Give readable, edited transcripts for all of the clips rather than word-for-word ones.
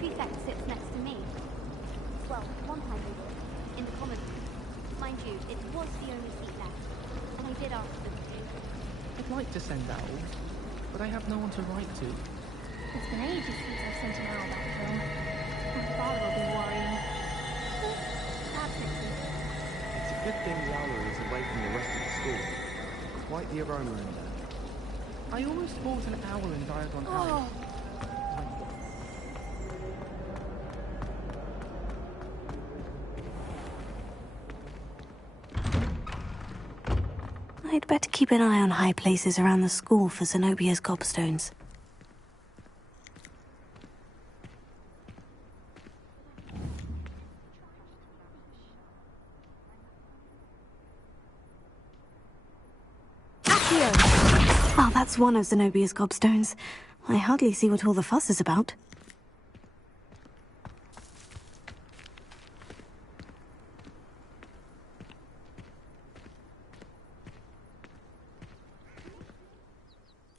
prefect sits next to me. Well, one time they did, in the common room. Mind you, it was the only seat left, and I did ask them to. I'd like to send Owl, but I have no one to write to. It's been ages since I've sent an owl back home. My father will be worrying. Perhaps next week. It's a good thing the owl is away from the rest of the school. Quite the aroma in there. I almost bought an owl in Diagon Alley. I'd better keep an eye on high places around the school for Zenobia's gobstones. Oh, that's one of Zenobia's gobstones. I hardly see what all the fuss is about.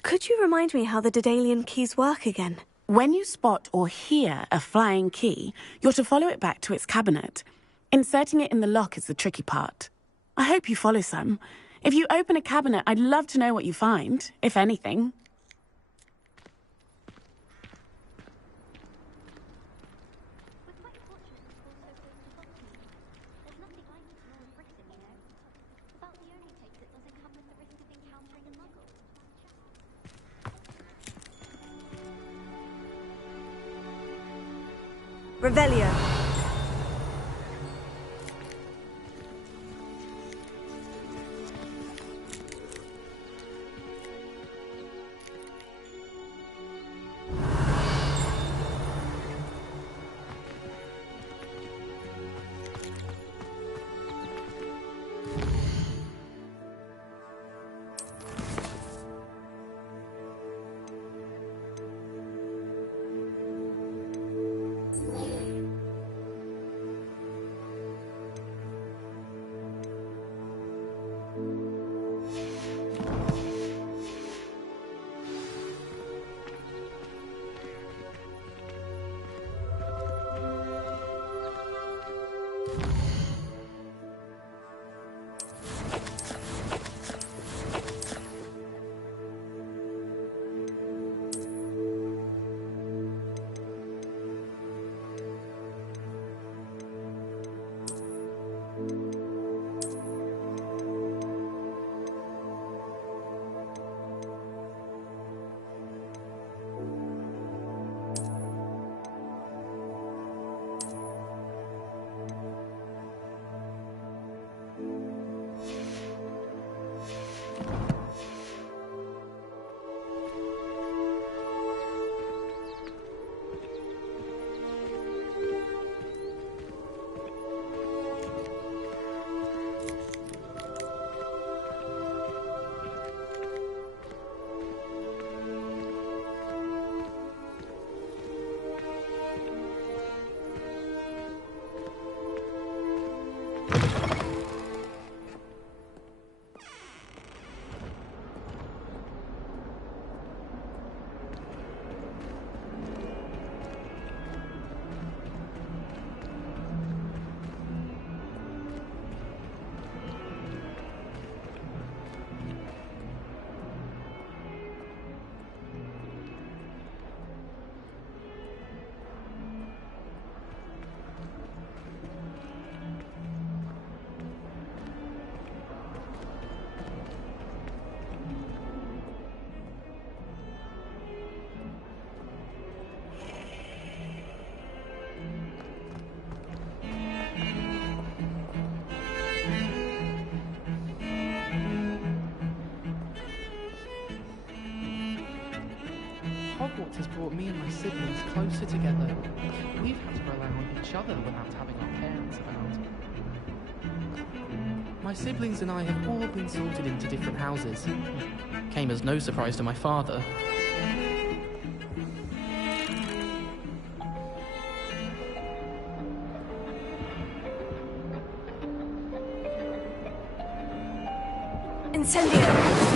Could you remind me how the Daedalian keys work again? When you spot or hear a flying key, you're to follow it back to its cabinet. Inserting it in the lock is the tricky part. I hope you follow some. If you open a cabinet, I'd love to know what you find, if anything. We're quite fortunate the school's so close to Hogsmeade. There's nothing like it in Britain, you know. About the only place that doesn't come with the risk of encountering a muggle. Revelio. Hogwarts has brought me and my siblings closer together. We've had to rely on each other without having our parents about. My siblings and I have all been sorted into different houses. Came as no surprise to my father. Incendio!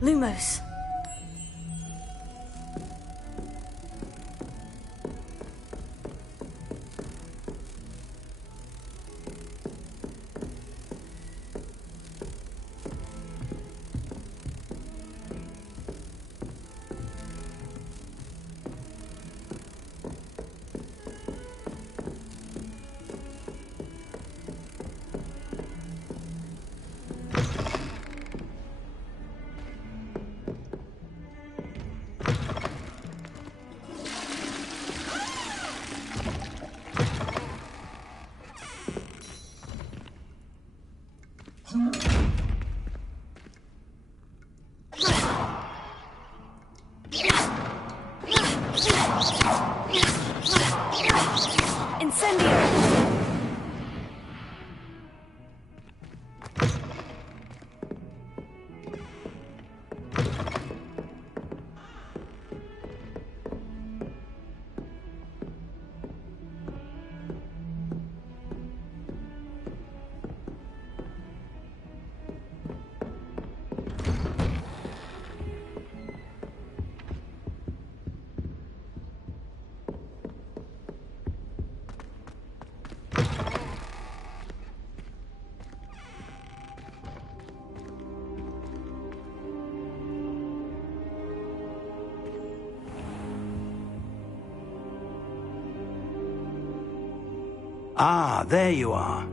Lumos. Ah, there you are.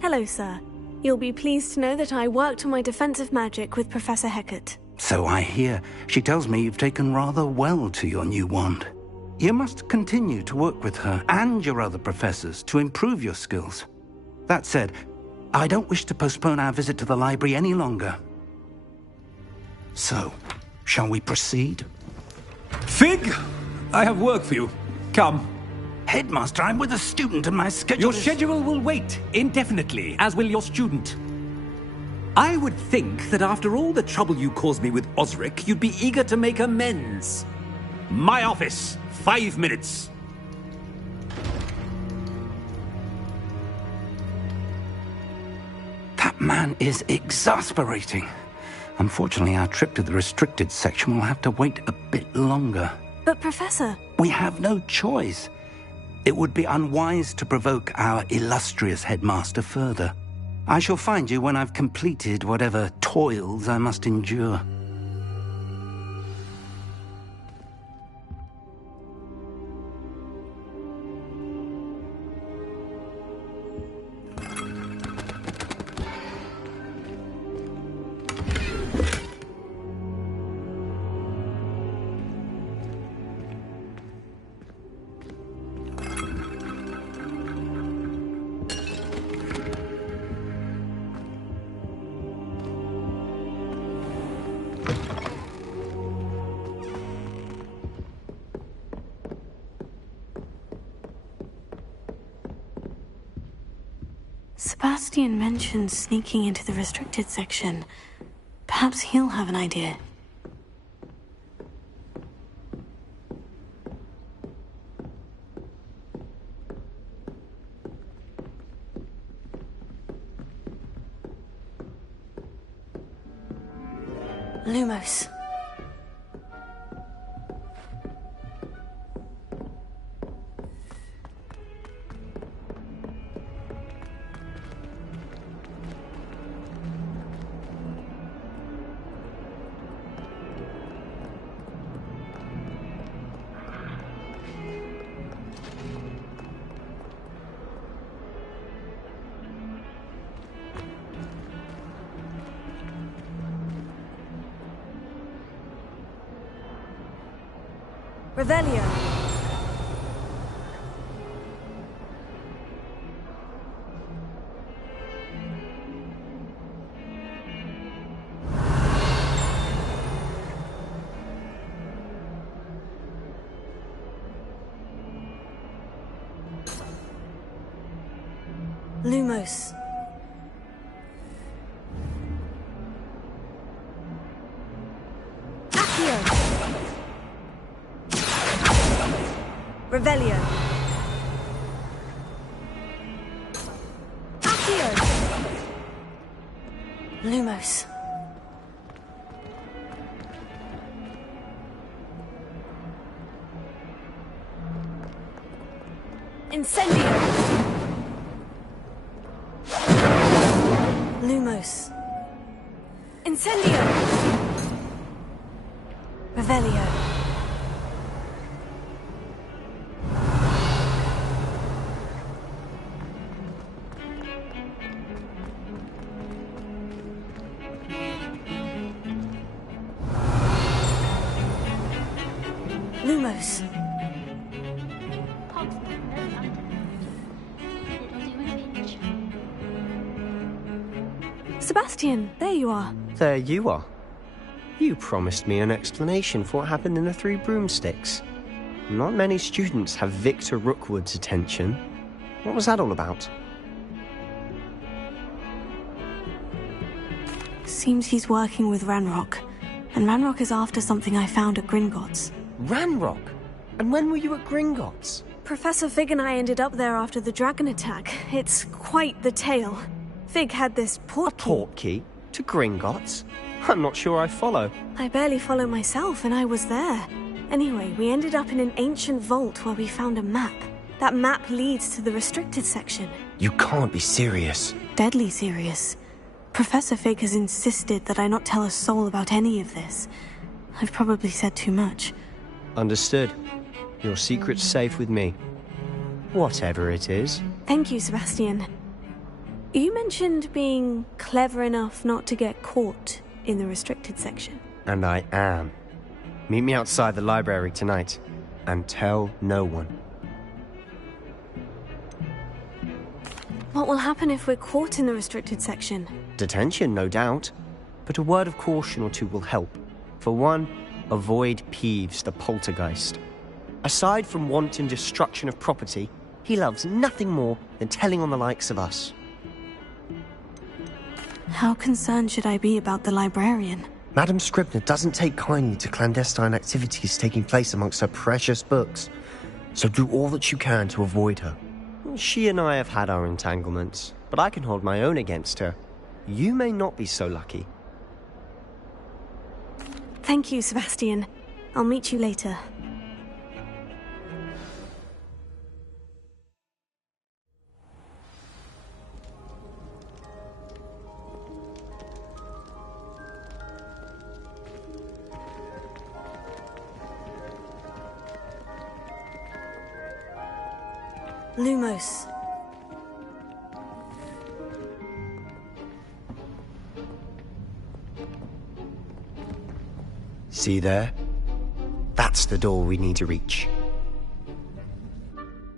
Hello, sir. You'll be pleased to know that I worked on my defensive magic with Professor Hecat. So I hear. She tells me you've taken rather well to your new wand. You must continue to work with her and your other professors to improve your skills. That said, I don't wish to postpone our visit to the library any longer. So, shall we proceed? Fig! I have work for you. Come. Headmaster, I'm with a student and my schedule Your is... schedule will wait indefinitely, as will your student. I would think that after all the trouble you caused me with Osric, you'd be eager to make amends. My office, 5 minutes. That man is exasperating. Unfortunately, our trip to the restricted section will have to wait a bit longer. But, Professor... We have no choice. It would be unwise to provoke our illustrious headmaster further. I shall find you when I've completed whatever toils I must endure. Sebastian mentioned sneaking into the restricted section. Perhaps he'll have an idea. Lumos. Revelio. Lumos. Accio. Revelio. Lumos. Incendio! Lumos. Incendio! Revelio. Lumos. Constant, very undercooked. It'll do in a pinch. Sebastian, there you are. There you are. You promised me an explanation for what happened in the Three Broomsticks. Not many students have Victor Rookwood's attention. What was that all about? Seems he's working with Ranrock. And Ranrock is after something I found at Gringotts. Ranrock? And when were you at Gringotts? Professor Fig and I ended up there after the dragon attack. It's quite the tale. Fig had this portkey. Portkey? To Gringotts? I'm not sure I follow. I barely follow myself, and I was there. Anyway, we ended up in an ancient vault where we found a map. That map leads to the restricted section. You can't be serious. Deadly serious. Professor Fig has insisted that I not tell a soul about any of this. I've probably said too much. Understood. Your secret's safe with me. Whatever it is. Thank you, Sebastian. You mentioned being clever enough not to get caught in the restricted section. And I am. Meet me outside the library tonight. And tell no one. What will happen if we're caught in the restricted section? Detention, no doubt. But a word of caution or two will help. For one, avoid Peeves, the poltergeist. Aside from wanton destruction of property, he loves nothing more than telling on the likes of us. How concerned should I be about the librarian? Madam Scribner doesn't take kindly to clandestine activities taking place amongst her precious books, so do all that you can to avoid her. She and I have had our entanglements, but I can hold my own against her. You may not be so lucky. Thank you, Sebastian. I'll meet you later. Lumos. See there? That's the door we need to reach.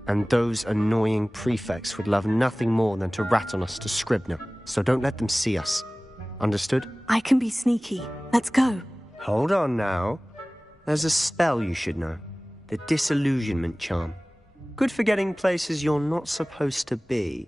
And those annoying prefects would love nothing more than to rat on us to Scribner, so don't let them see us. Understood? I can be sneaky. Let's go. Hold on now. There's a spell you should know. The Disillusionment Charm. Good for getting places you're not supposed to be.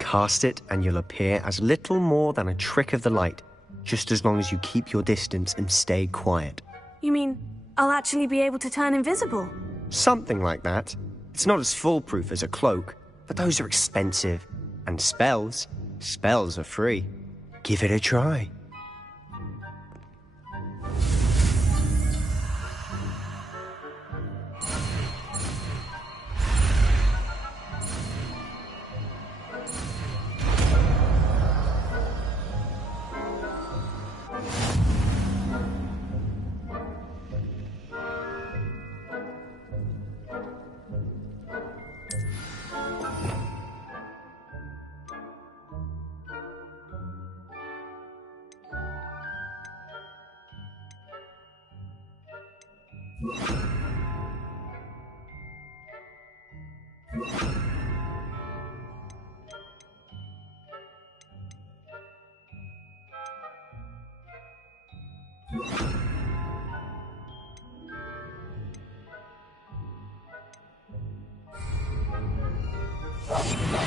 Cast it and you'll appear as little more than a trick of the light, just as long as you keep your distance and stay quiet. You mean I'll actually be able to turn invisible? Something like that. It's not as foolproof as a cloak, but those are expensive. And spells are free. Give it a try.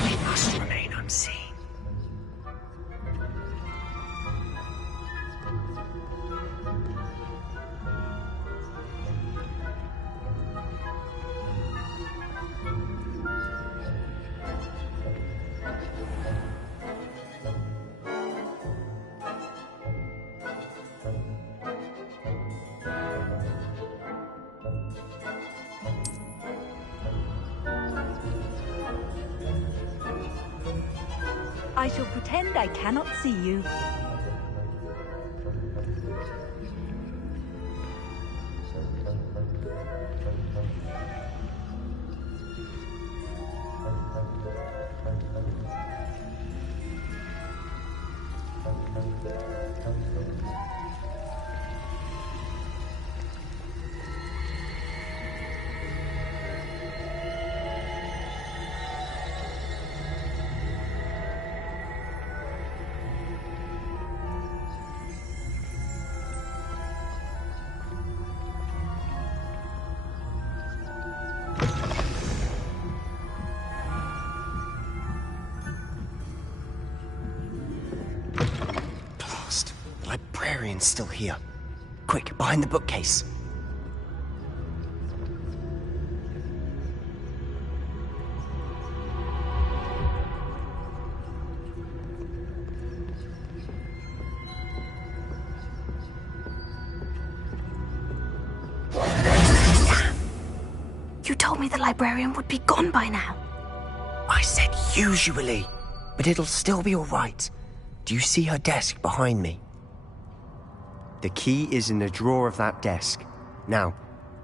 We must remain unseen. I shall pretend I cannot see you. Librarian's still here. Quick, behind the bookcase. You told me the librarian would be gone by now. I said usually, but it'll still be all right. Do you see her desk behind me? The key is in the drawer of that desk. Now,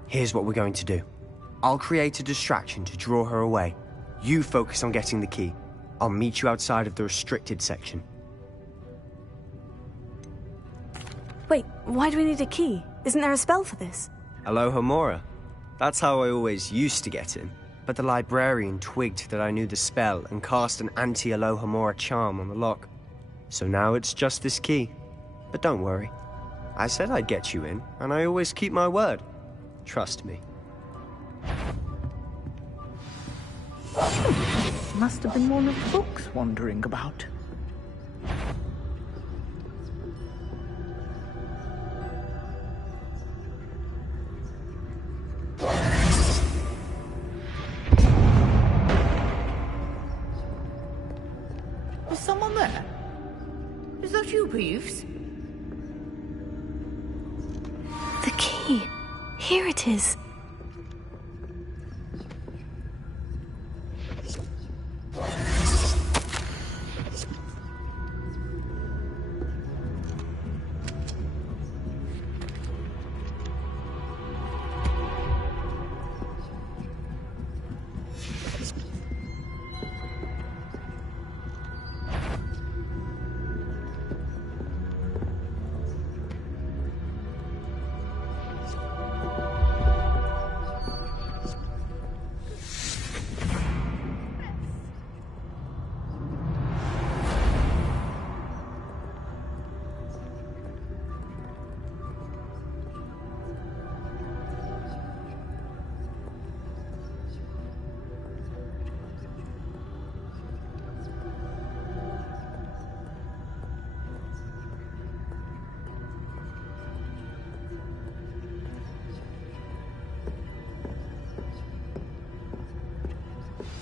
here's what we're going to do. I'll create a distraction to draw her away. You focus on getting the key. I'll meet you outside of the restricted section. Wait, why do we need a key? Isn't there a spell for this? Alohomora. That's how I always used to get in. But the librarian twigged that I knew the spell and cast an anti-Alohomora charm on the lock. So now it's just this key. But don't worry. I said I'd get you in, and I always keep my word. Trust me. Must have been one of the books wandering about. Is someone there? Is that you, Peeves? The key. Here it is.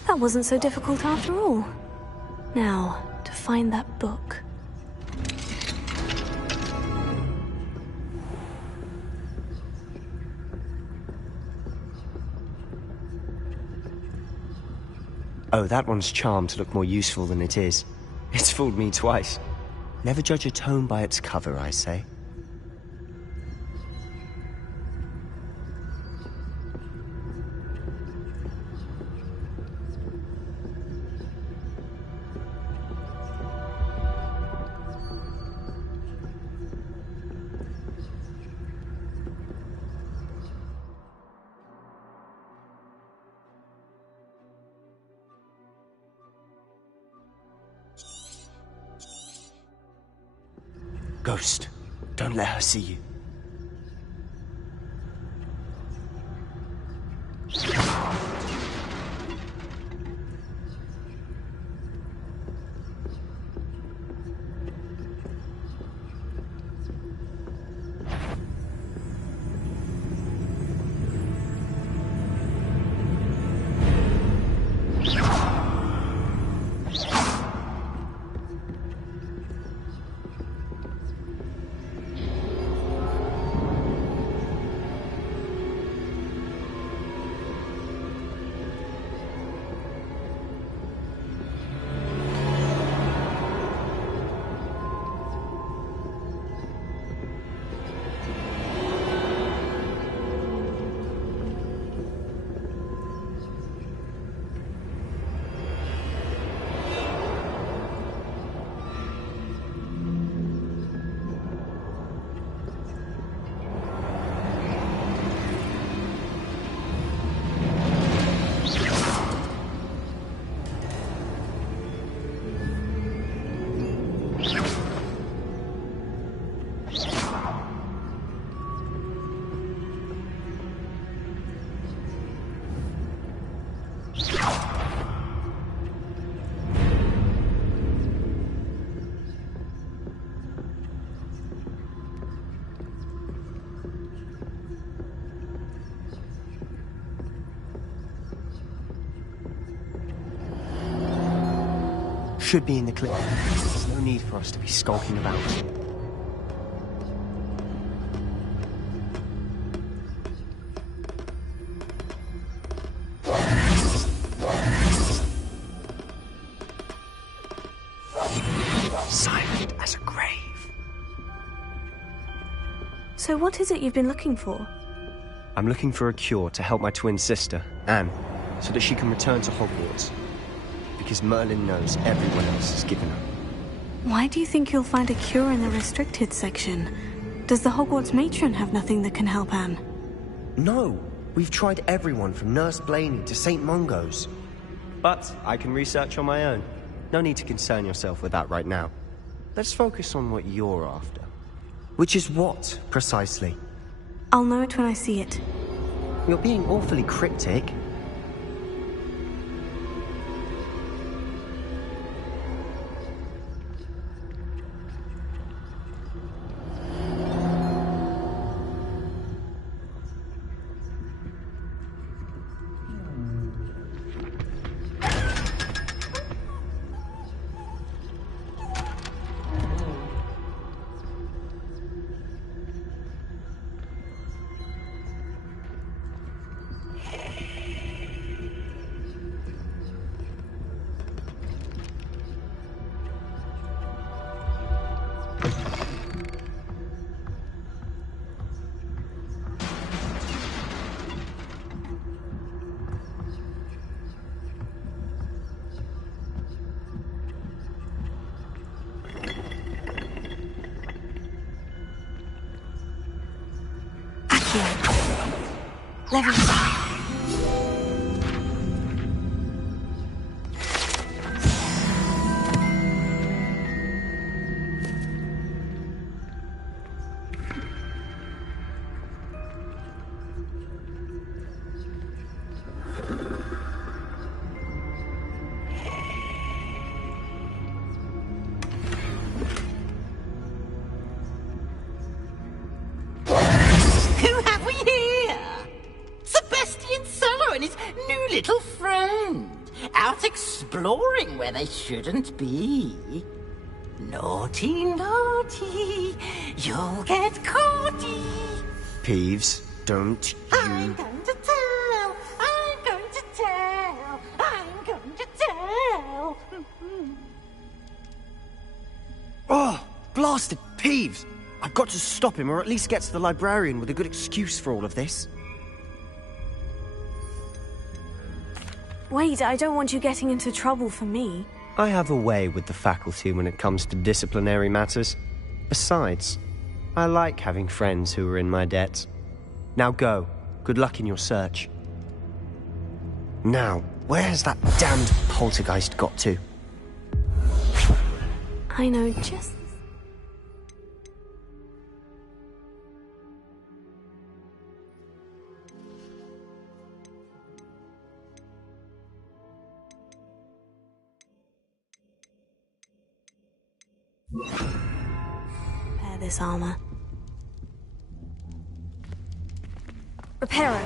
That wasn't so difficult after all. Now, to find that book. Oh, that one's charmed to look more useful than it is. It's fooled me twice. Never judge a tome by its cover, I say. Ghost, don't let her see you. should be in the clip. There's no need for us to be skulking about. Silent as a grave. So what is it you've been looking for? I'm looking for a cure to help my twin sister, Anne, so that she can return to Hogwarts. Because Merlin knows everyone else is given up. Why do you think you'll find a cure in the restricted section? Does the Hogwarts matron have nothing that can help Anne? No! We've tried everyone from Nurse Blaney to St. Mungo's. But I can research on my own. No need to concern yourself with that right now. Let's focus on what you're after. Which is what, precisely? I'll know it when I see it. You're being awfully cryptic. Leviosa. Who have we here? Sebastian Sallow and his new little friend, out exploring where they shouldn't be. Naughty, naughty, you'll get caughty. Peeves, don't I'm going to tell, I'm going to tell, I'm going to tell. Oh, blasted Peeves! I've got to stop him, or at least get to the librarian with a good excuse for all of this. Wait, I don't want you getting into trouble for me. I have a way with the faculty when it comes to disciplinary matters. Besides, I like having friends who are in my debt. Now go. Good luck in your search. Now, where's that damned poltergeist got to? I know just... Repair this armor. Reparo.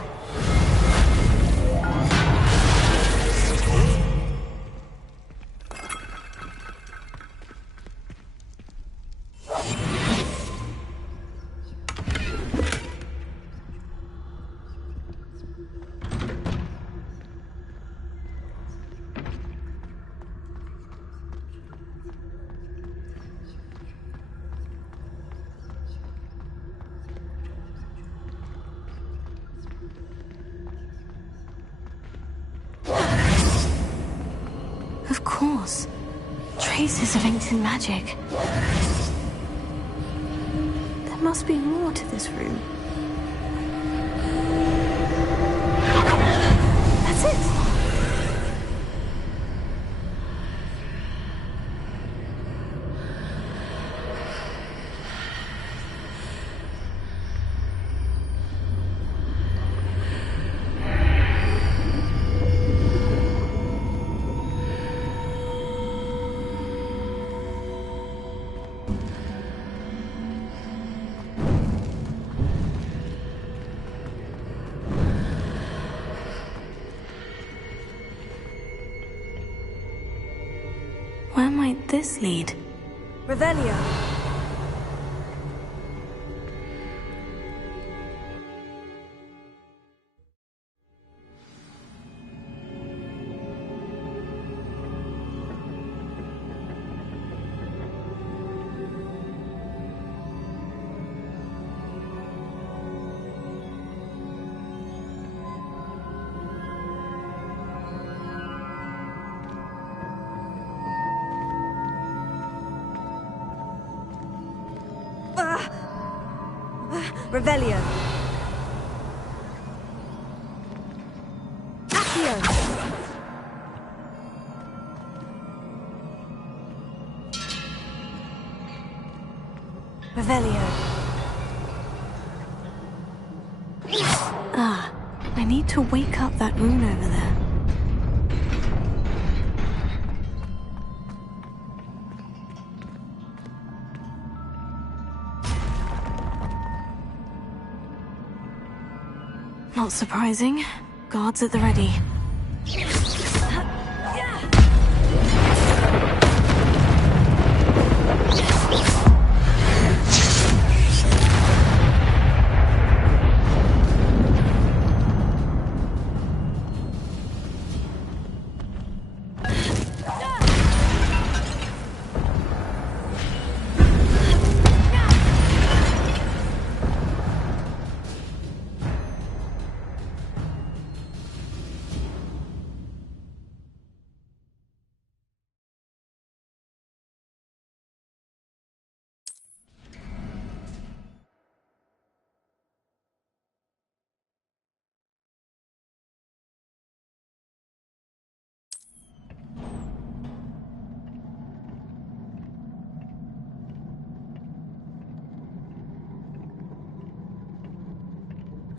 Of course. Traces of ancient magic. There must be more to this room. That's it! Where might this lead? Revelio! Revelio. Accio. Revelio. Ah, I need to wake up that rune over there. Not surprising. Guards at the ready.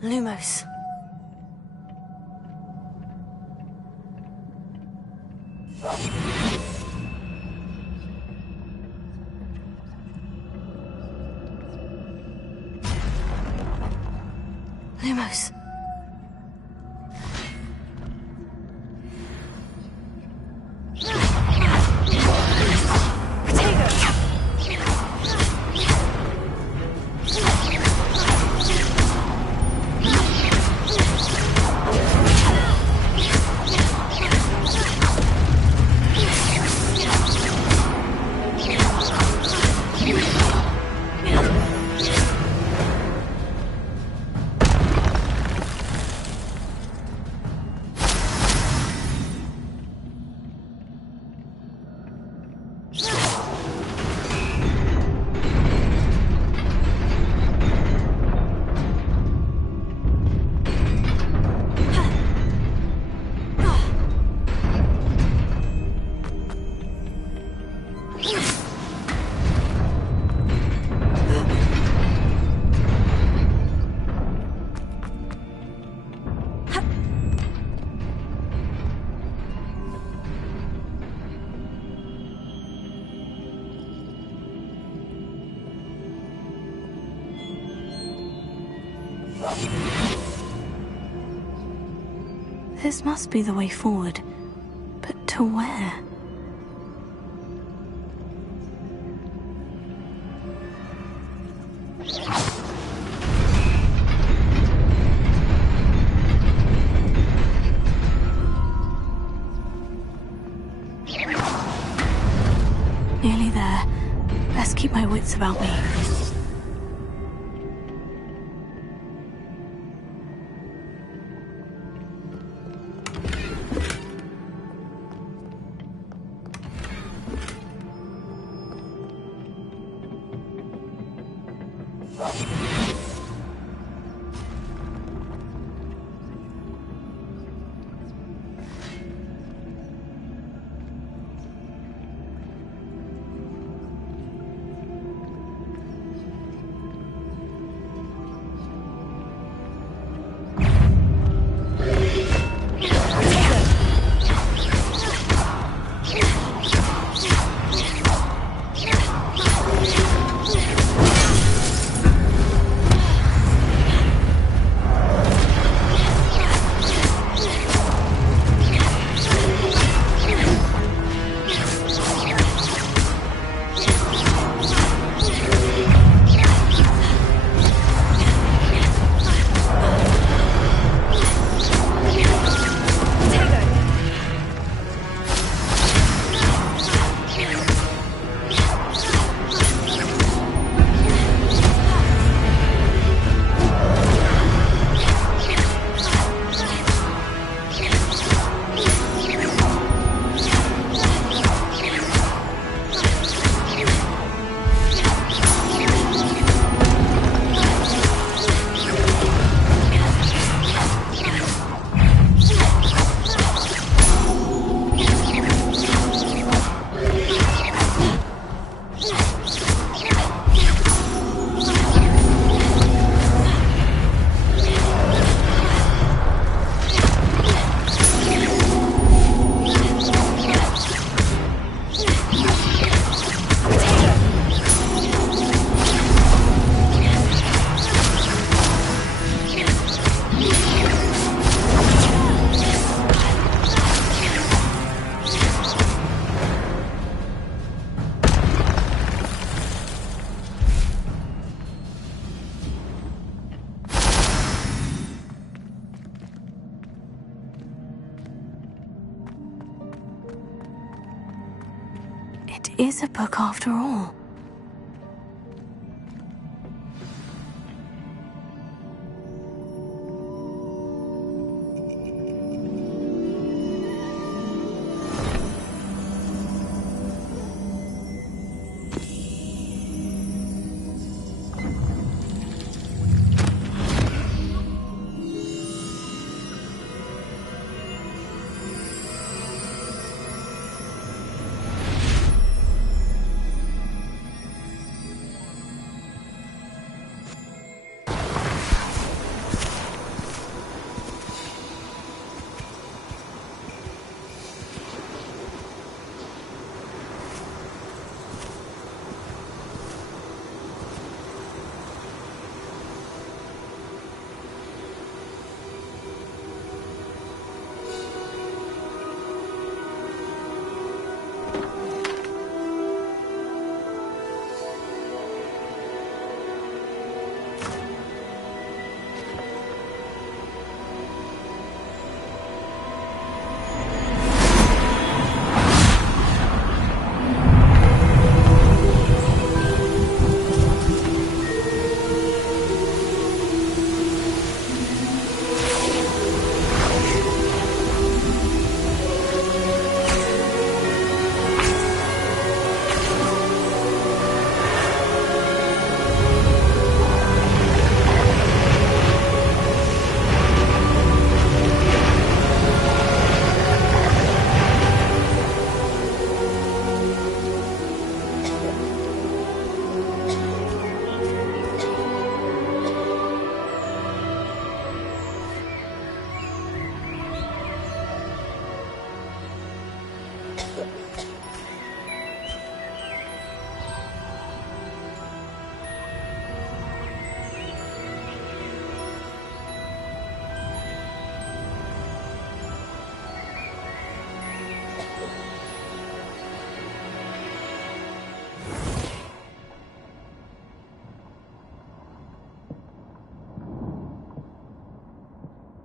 Lumos. Lumos. This must be the way forward. But to where? Nearly there. Best keep my wits about me. It is a book after all.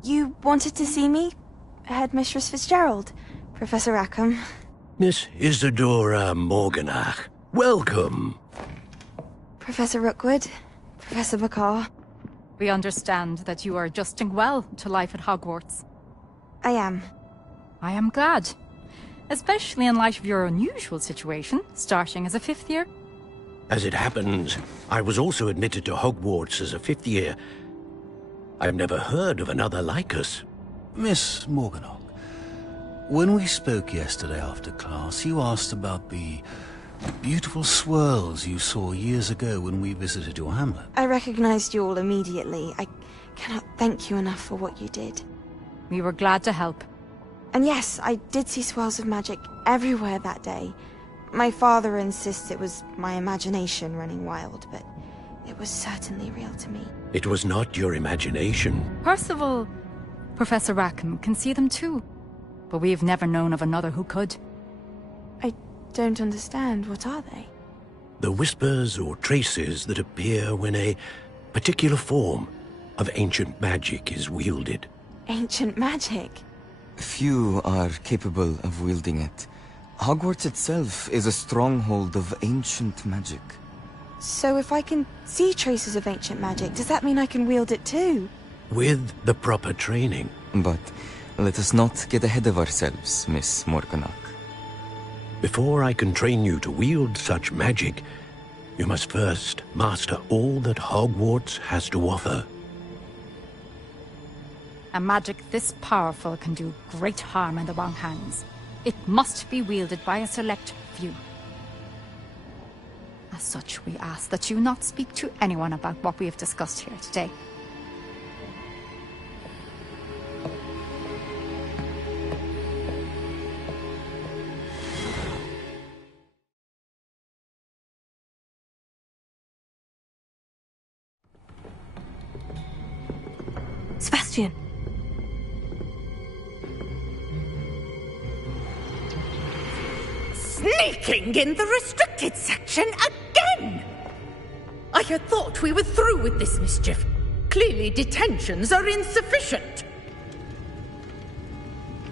You wanted to see me? Headmistress Fitzgerald? Professor Rackham? Miss Isadora Morganach, welcome. Professor Rookwood? Professor McCaw? We understand that you are adjusting well to life at Hogwarts. I am. I am glad. Especially in light of your unusual situation, starting as a 5th year. As it happens, I was also admitted to Hogwarts as a 5th year. I've never heard of another like us. Miss Morganach, when we spoke yesterday after class, you asked about the beautiful swirls you saw years ago when we visited your hamlet. I recognized you all immediately. I cannot thank you enough for what you did. We were glad to help. And yes, I did see swirls of magic everywhere that day. My father insists it was my imagination running wild, but it was certainly real to me. It was not your imagination. Percival, Professor Rackham can see them too. But we've never known of another who could. I don't understand. What are they? The whispers or traces that appear when a particular form of ancient magic is wielded. Ancient magic? Few are capable of wielding it. Hogwarts itself is a stronghold of ancient magic. So if I can see traces of ancient magic, does that mean I can wield it too? With the proper training. But let us not get ahead of ourselves, Miss Morganach. Before I can train you to wield such magic, you must first master all that Hogwarts has to offer. A magic this powerful can do great harm in the wrong hands. It must be wielded by a select few. As such, we ask that you not speak to anyone about what we have discussed here today. Sebastian! Sneaking in the restricted section again! I had thought we were through with this mischief. Clearly detentions are insufficient.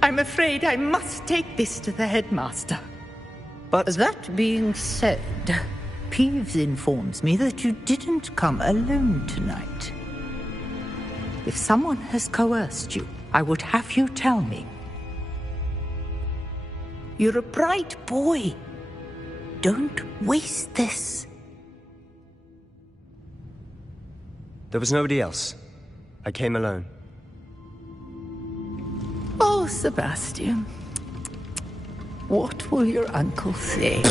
I'm afraid I must take this to the headmaster. But... That being said, Peeves informs me that you didn't come alone tonight. If someone has coerced you, I would have you tell me. You're a bright boy. Don't waste this. There was nobody else. I came alone. Oh, Sebastian. What will your uncle say?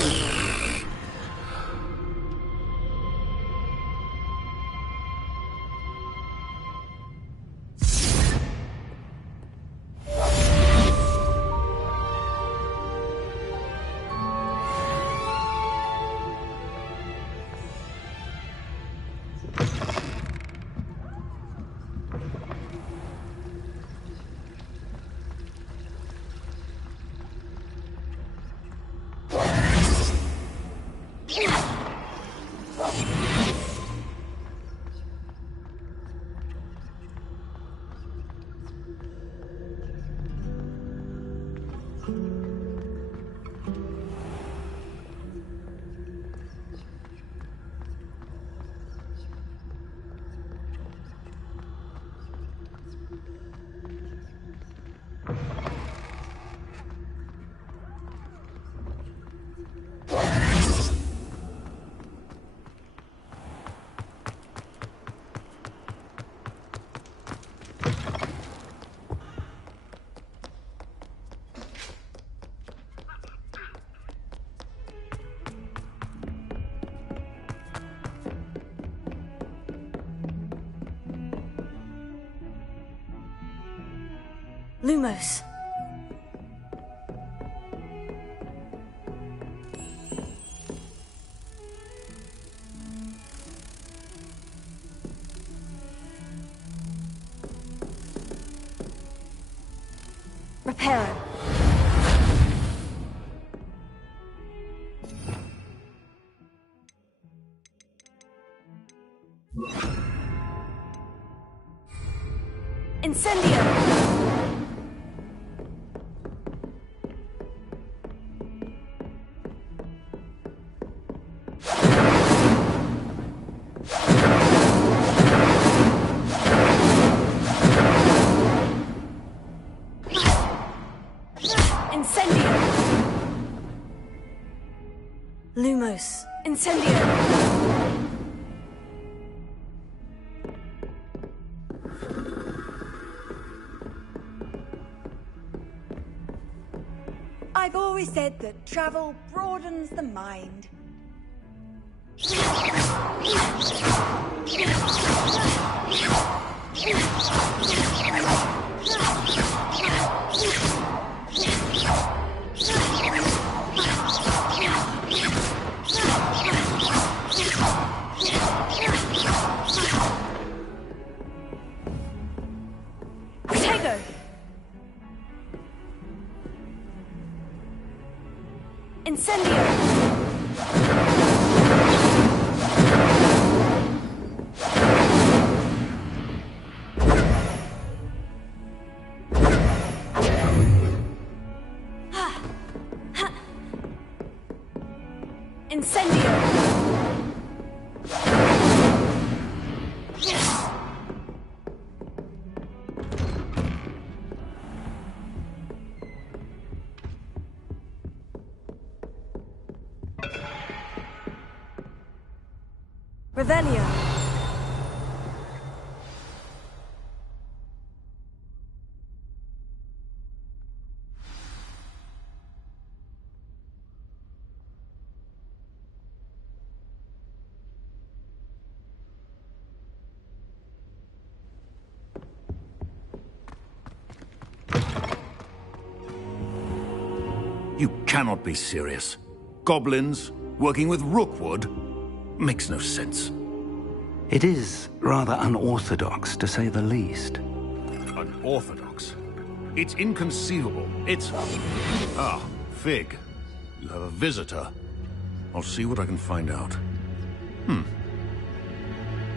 Lumos. Reparo. Incendio. Lumos. Incendio. I've always said that travel broadens the mind. Protego. Incendio. Incendio. Revelio. You cannot be serious. Goblins working with Rookwood? Makes no sense. It is rather unorthodox, to say the least. Unorthodox? It's inconceivable. It's... Ah, Fig. You have a visitor. I'll see what I can find out.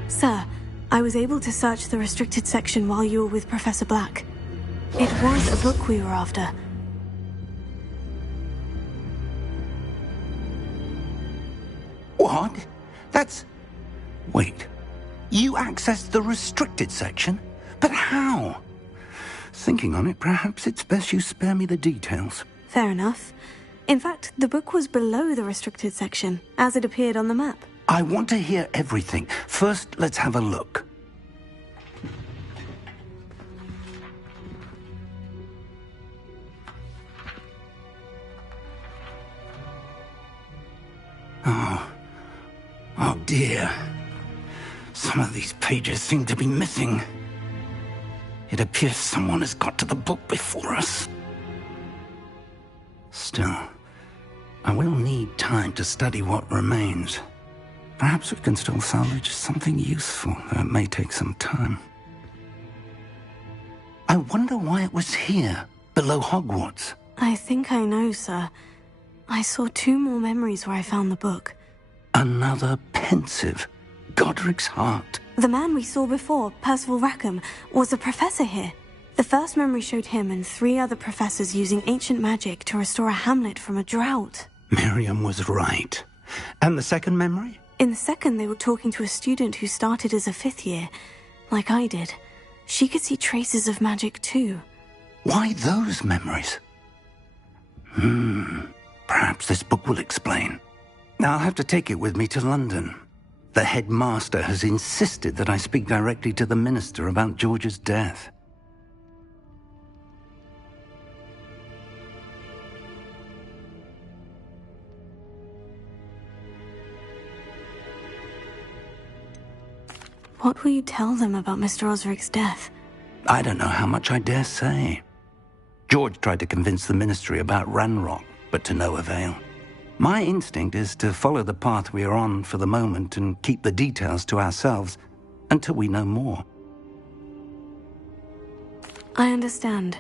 Sir, I was able to search the restricted section while you were with Professor Black. It was a book we were after. What? That's... Wait. You accessed the restricted section? But how? Thinking on it, perhaps it's best you spare me the details. Fair enough. In fact, the book was below the restricted section, as it appeared on the map. I want to hear everything. First, let's have a look. Oh dear. Some of these pages seem to be missing. It appears someone has got to the book before us. Still, I will need time to study what remains. Perhaps we can still salvage something useful, though it may take some time. I wonder why it was here, below Hogwarts. I think I know, sir. I saw 2 more memories where I found the book. Another pensive. Godric's heart. The man we saw before, Percival Rackham, was a professor here. The first memory showed him and 3 other professors using ancient magic to restore a hamlet from a drought. Miriam was right. And the second memory? In the second, they were talking to a student who started as a 5th year, like I did. She could see traces of magic too. Why those memories? Perhaps this book will explain. I'll have to take it with me to London. The headmaster has insisted that I speak directly to the minister about George's death. What will you tell them about Mr. Osric's death? I don't know how much I dare say. George tried to convince the ministry about Ranrock, but to no avail. My instinct is to follow the path we are on for the moment and keep the details to ourselves until we know more. I understand.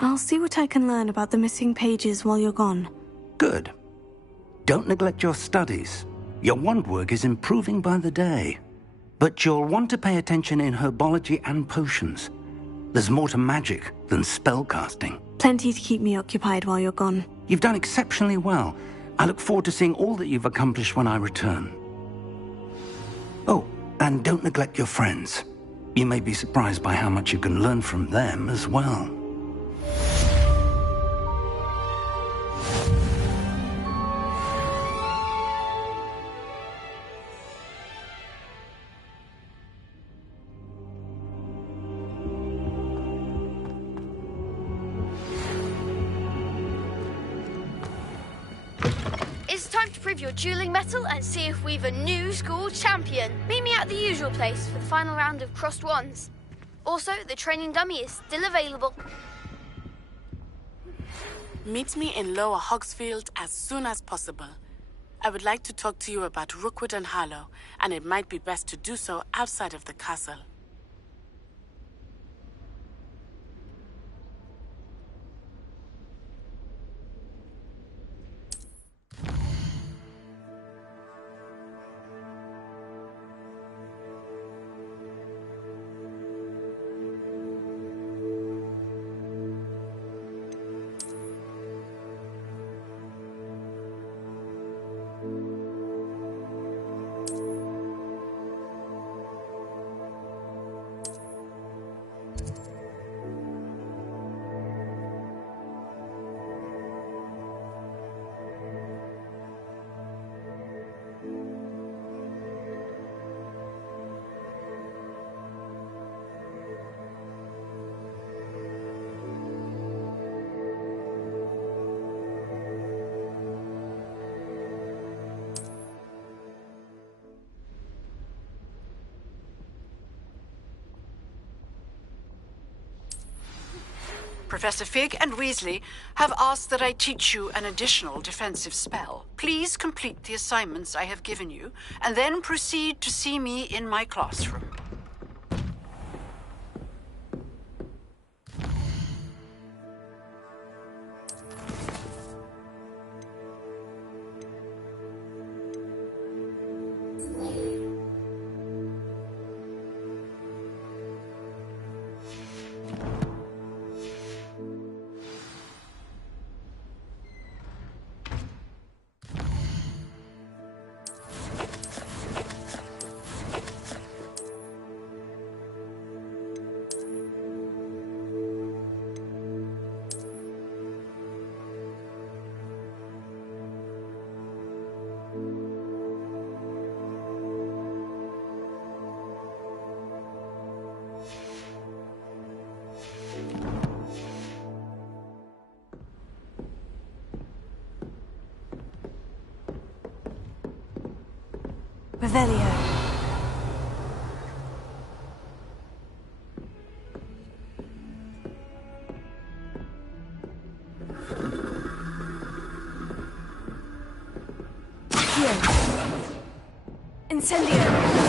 I'll see what I can learn about the missing pages while you're gone. Good. Don't neglect your studies. Your wand work is improving by the day. But you'll want to pay attention in herbology and potions. There's more to magic than spellcasting. Plenty to keep me occupied while you're gone. You've done exceptionally well. I look forward to seeing all that you've accomplished when I return. Oh, and don't neglect your friends. You may be surprised by how much you can learn from them as well. It's time to prove your dueling mettle and see if we've a new school champion. Meet me at the usual place for the final round of crossed wands. Also, the training dummy is still available. Meet me in Lower Hogsfield as soon as possible. I would like to talk to you about Rookwood and Harlow, and it might be best to do so outside of the castle. Professor Fig and Weasley have asked that I teach you an additional defensive spell. Please complete the assignments I have given you, and then proceed to see me in my classroom. Revelio. Incendio!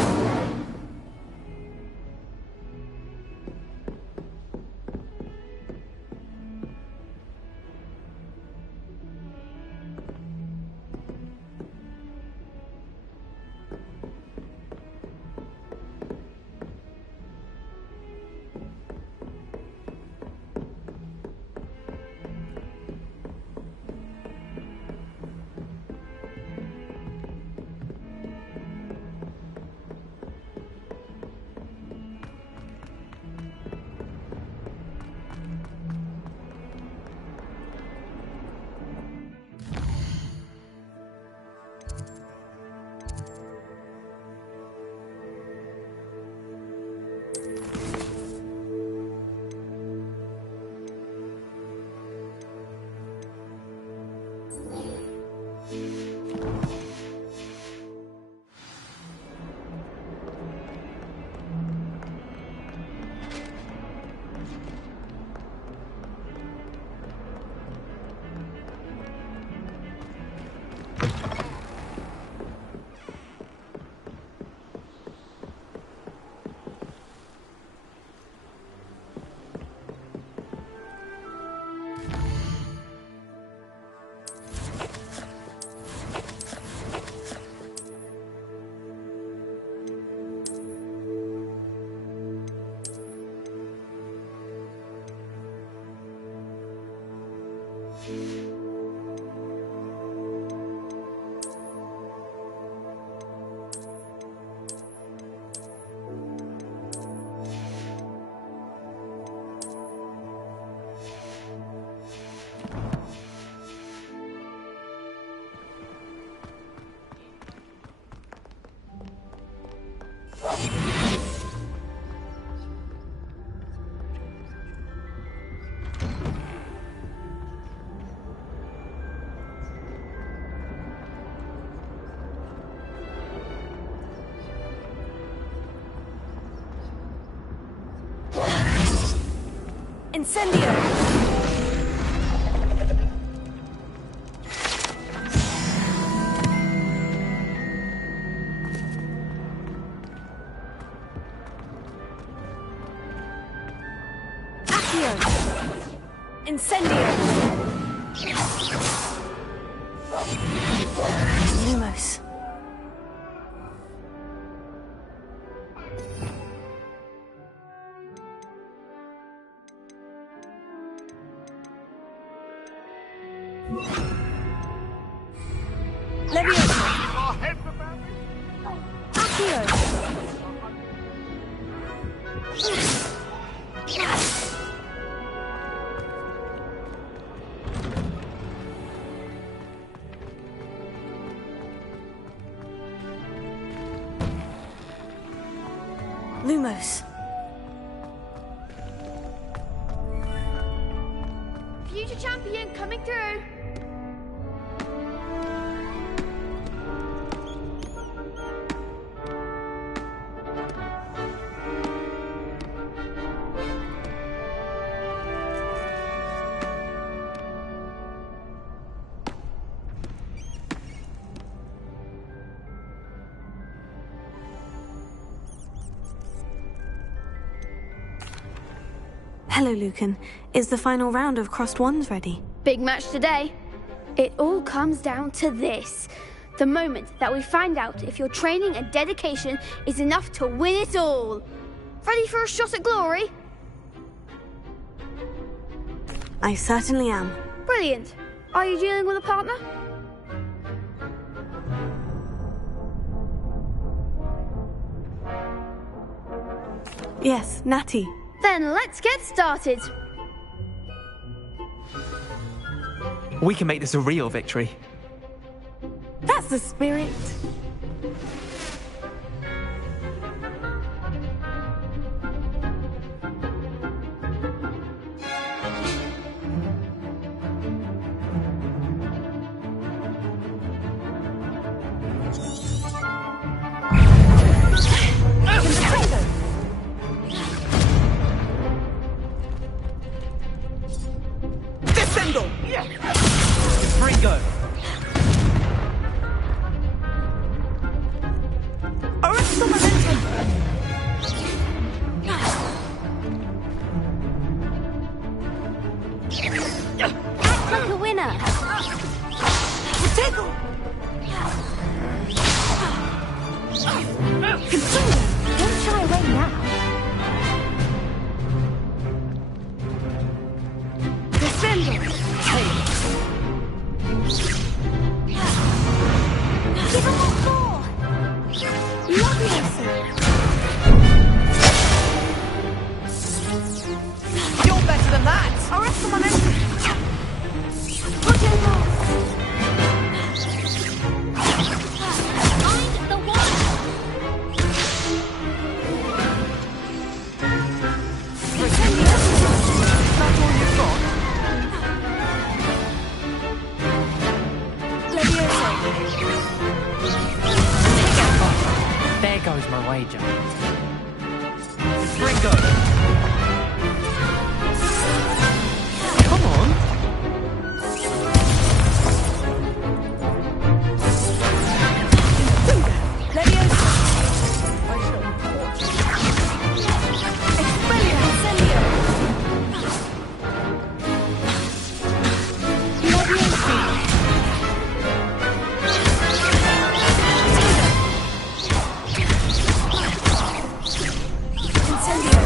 Incendio! Incendio! Lumos. Leviosa. Accio. Lumos. Future champion coming through. Hello, Lucan. Is the final round of Crossed Wands ready? Big match today. It all comes down to this. The moment that we find out if your training and dedication is enough to win it all. Ready for a shot at glory? I certainly am. Brilliant. Are you dealing with a partner? Yes, Natty. Then let's get started. We can make this a real victory. That's the spirit. Don't shy away now. Descendo! Give him what for! Leviosa! You're better than that! Arrest him on entry! Put him off! Find the one! That's all you've got? Leviosa! There goes my wager. Ringo! Come on! Leviosa! Expelliarmus! Incendio! Leviosa! Incendio!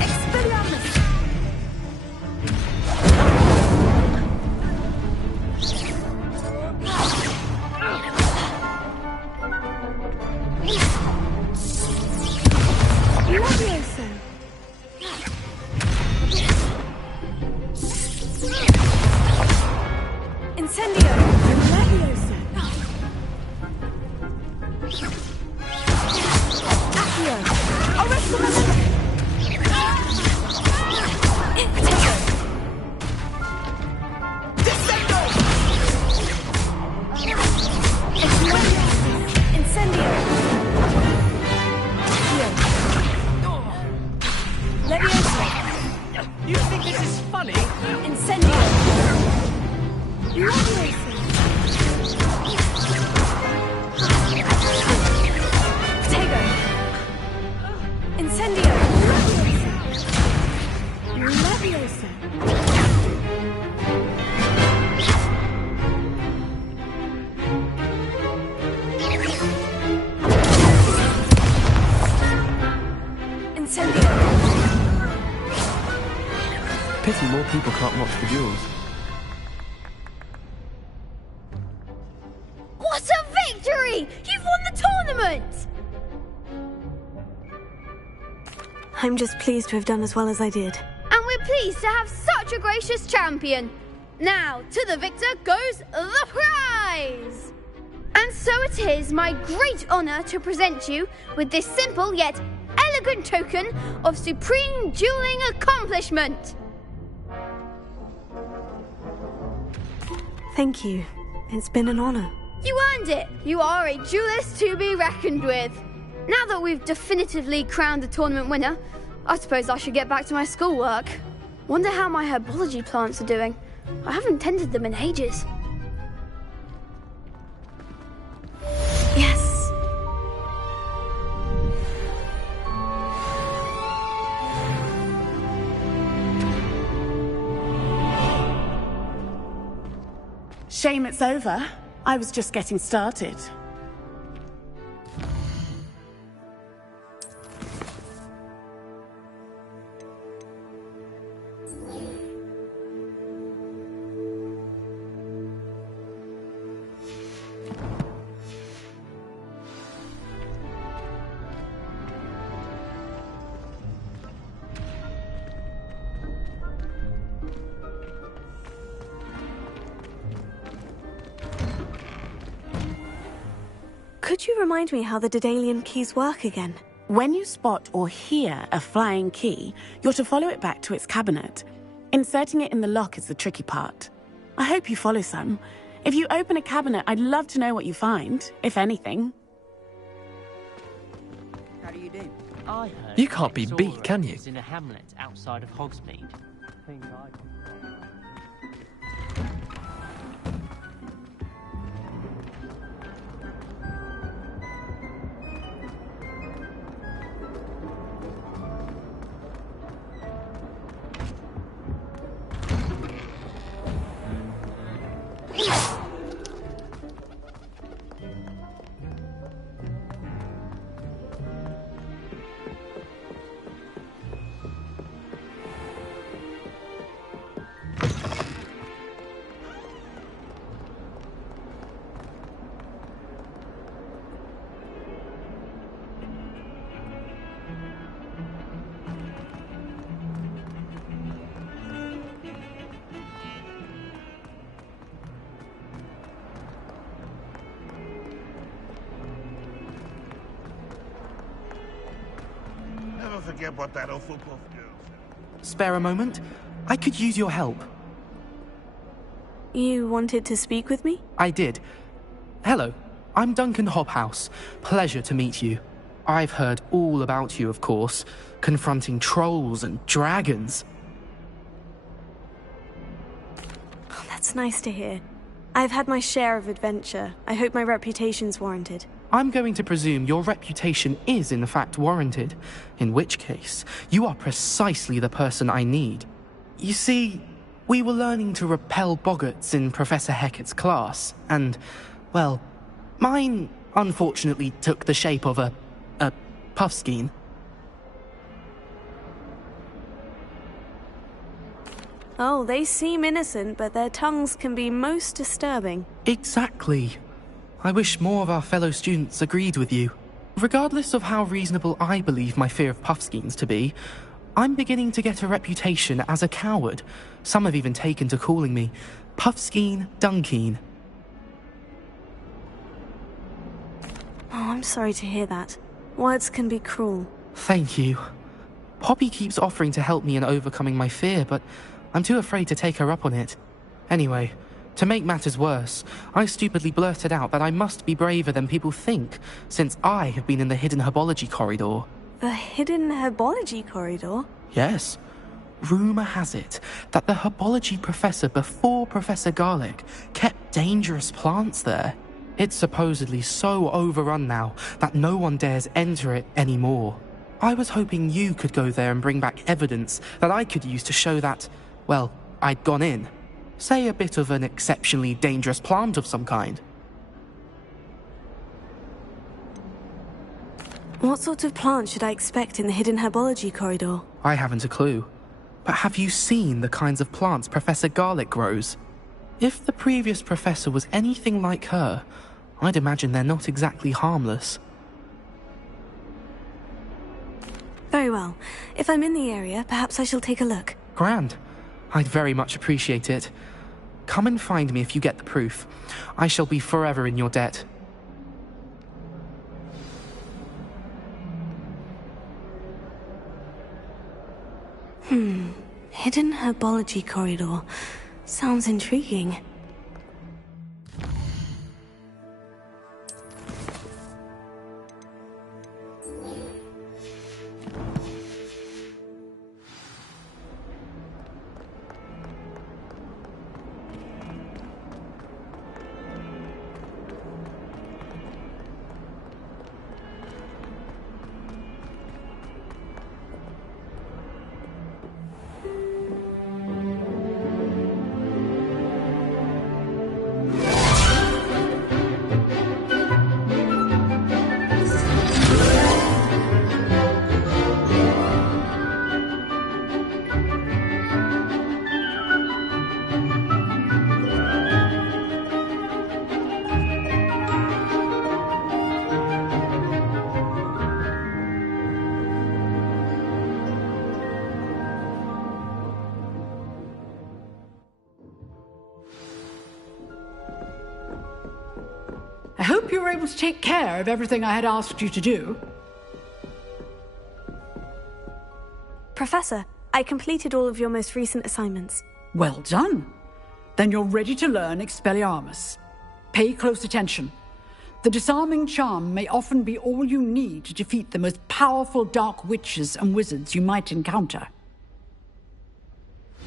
Expelliarmus! Leviosa! Incendio! Leviosa! Accio! Arresto Memento! Potato! Descendo! Incendio! Leviosa! You think this is funny? Incendio! Leviosa! Potato! Incendio! Leviosa! Incendio! Pity more people can't watch the duels. What a victory! You've won the tournament! I'm just pleased to have done as well as I did. And we're pleased to have such a gracious champion. Now, to the victor goes the prize! And so it is my great honor to present you with this simple yet elegant token of supreme dueling accomplishment. Thank you. It's been an honor. You earned it. You are a duelist to be reckoned with. Now that we've definitively crowned the tournament winner, I suppose I should get back to my schoolwork. Wonder how my herbology plants are doing. I haven't tended them in ages. Yes. Shame it's over. I was just getting started. Could you remind me how the Daedalian keys work again? When you spot or hear a flying key, you're to follow it back to its cabinet. Inserting it in the lock is the tricky part. I hope you follow some. If you open a cabinet, I'd love to know what you find, if anything. How do you do? I heard you can't be beat, can you? In a hamlet outside of Hogsmeade. forget what that Hufflepuff girl said. Spare a moment? I could use your help. You wanted to speak with me? I did. Hello, I'm Duncan Hobhouse. Pleasure to meet you. I've heard all about you, of course, confronting trolls and dragons. Oh, that's nice to hear. I've had my share of adventure. I hope my reputation's warranted. I'm going to presume your reputation is in fact warranted, in which case, you are precisely the person I need. You see, we were learning to repel boggarts in Professor Hecat's class, and, well, mine unfortunately took the shape of a puffskein. Oh, they seem innocent, but their tongues can be most disturbing. Exactly. I wish more of our fellow students agreed with you. Regardless of how reasonable I believe my fear of puffskeins to be, I'm beginning to get a reputation as a coward. Some have even taken to calling me Puffskein Dunkeen. Oh, I'm sorry to hear that. Words can be cruel. Thank you. Poppy keeps offering to help me in overcoming my fear, but I'm too afraid to take her up on it. Anyway, to make matters worse, I stupidly blurted out that I must be braver than people think, since I have been in the hidden herbology corridor. The hidden herbology corridor? Yes. Rumour has it that the herbology professor before Professor Garlick kept dangerous plants there. It's supposedly so overrun now that no one dares enter it anymore. I was hoping you could go there and bring back evidence that I could use to show that, well, I'd gone in. Say a bit of an exceptionally dangerous plant of some kind. What sort of plant should I expect in the hidden herbology corridor? I haven't a clue. But have you seen the kinds of plants Professor Garlick grows? If the previous professor was anything like her, I'd imagine they're not exactly harmless. Very well. If I'm in the area, perhaps I shall take a look. Grand. I'd very much appreciate it. Come and find me if you get the proof. I shall be forever in your debt. Hidden herbology corridor. Sounds intriguing. I hope you were able to take care of everything I had asked you to do. Professor, I completed all of your most recent assignments. Well done. Then you're ready to learn Expelliarmus. Pay close attention. The disarming charm may often be all you need to defeat the most powerful dark witches and wizards you might encounter.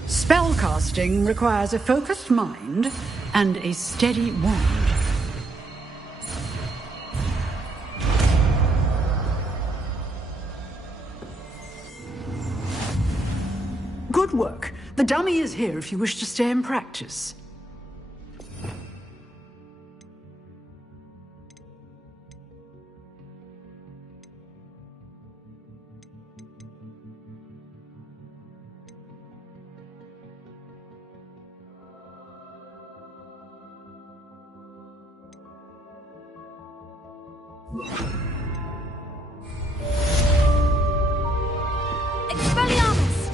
Spellcasting requires a focused mind and a steady wand. Good work. The dummy is here if you wish to stay and practice. Expelliarmus!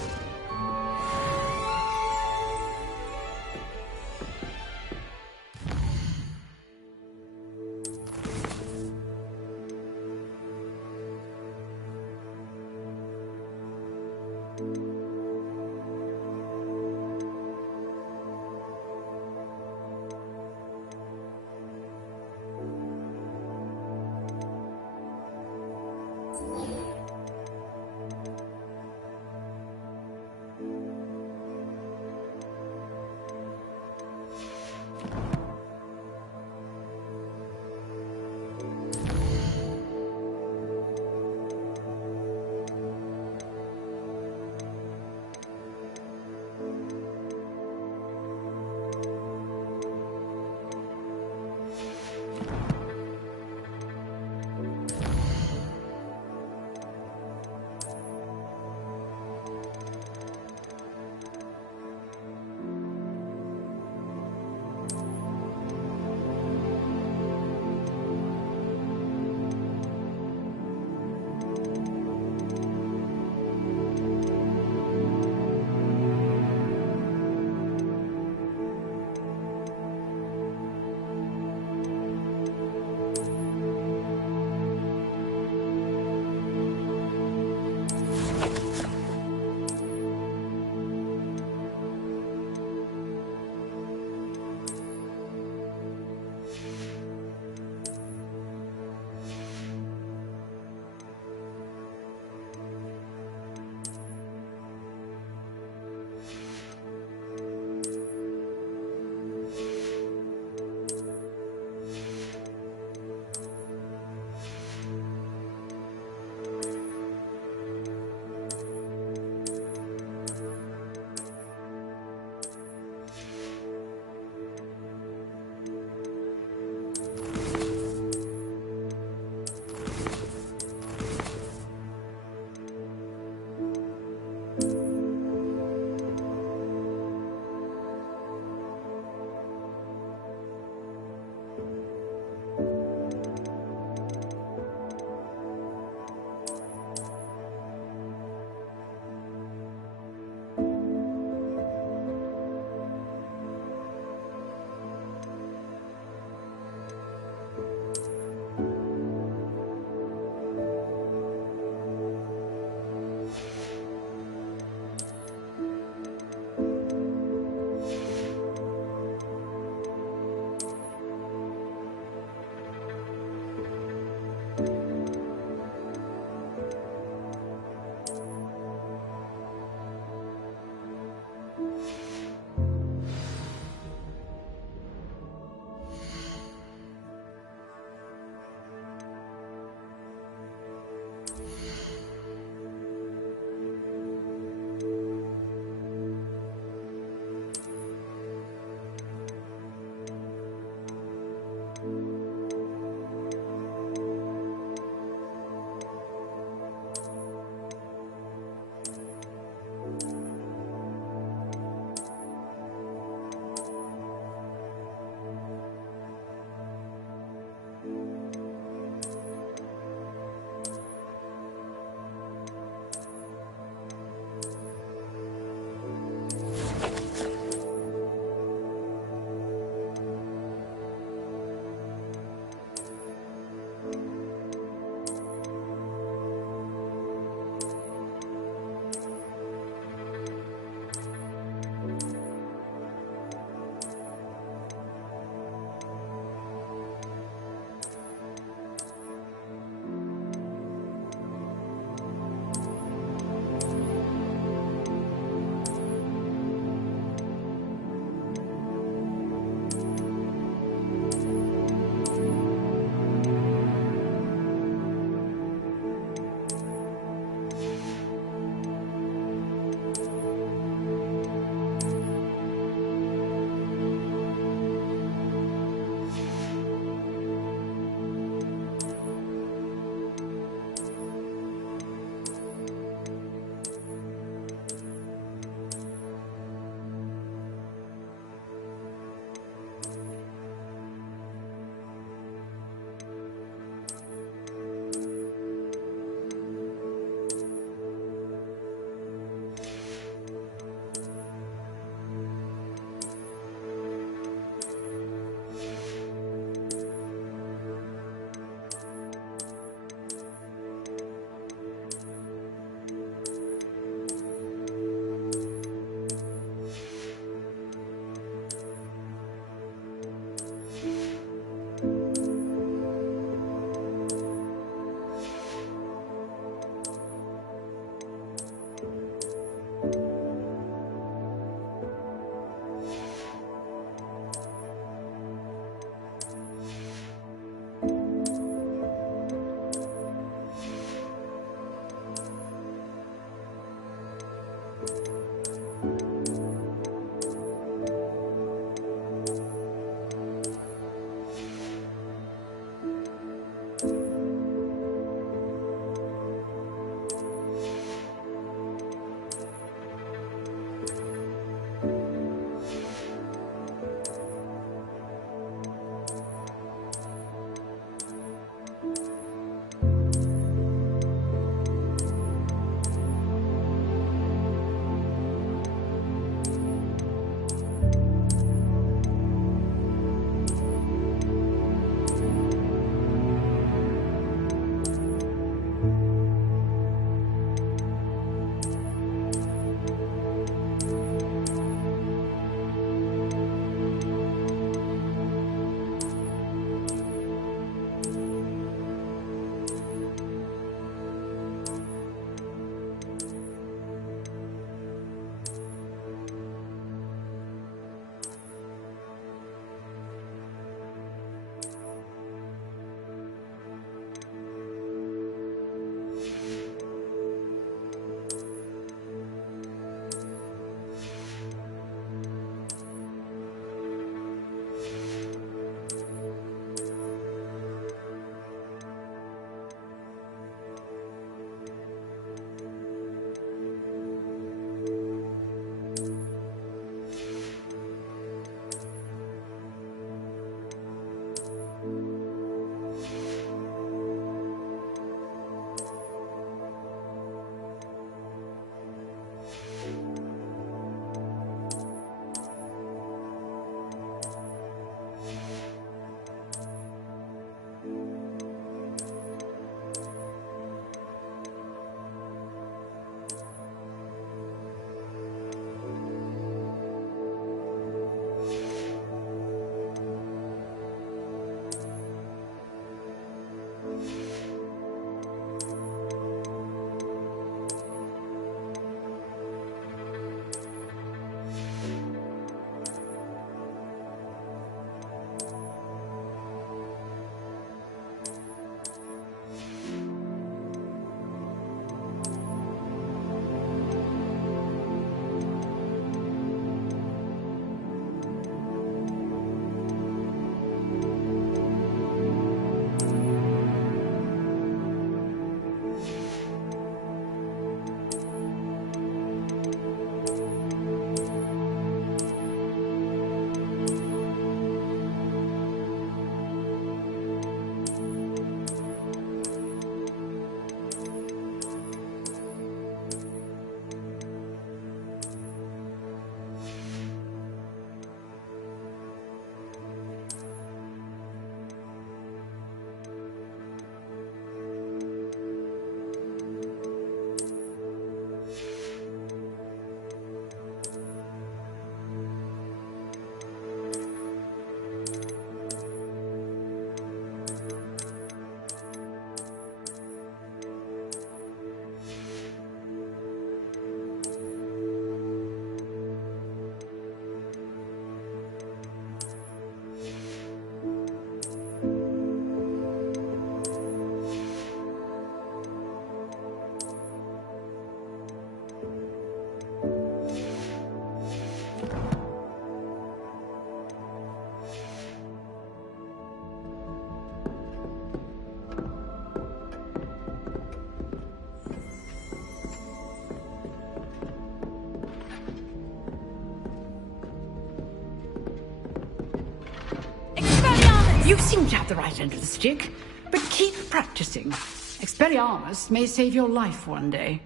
You seem to have the right end of the stick, but keep practicing. Expelliarmus may save your life one day.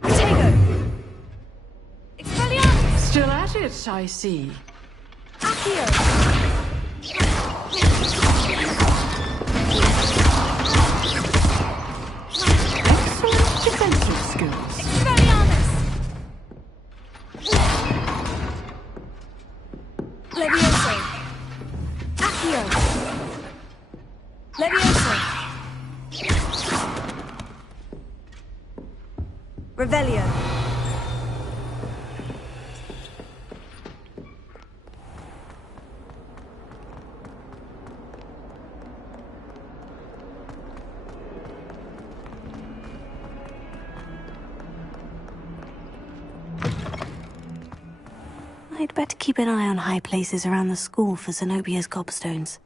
Potato! Expelliarmus! Still at it, I see. Accio! Excellent defensive skills. Expelliarmus! Levioso! Accio! Levioso! Revelio! I'd better keep an eye on high places around the school for Zenobia's gobstones.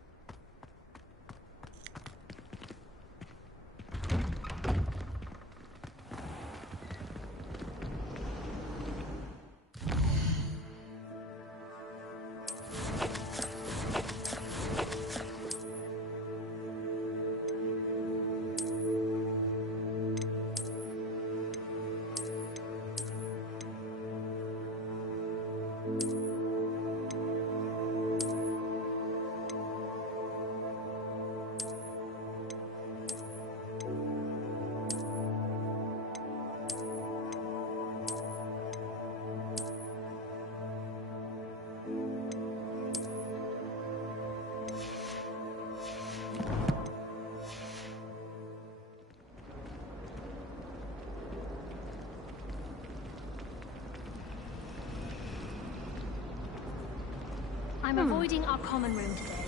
I'm avoiding our common room today.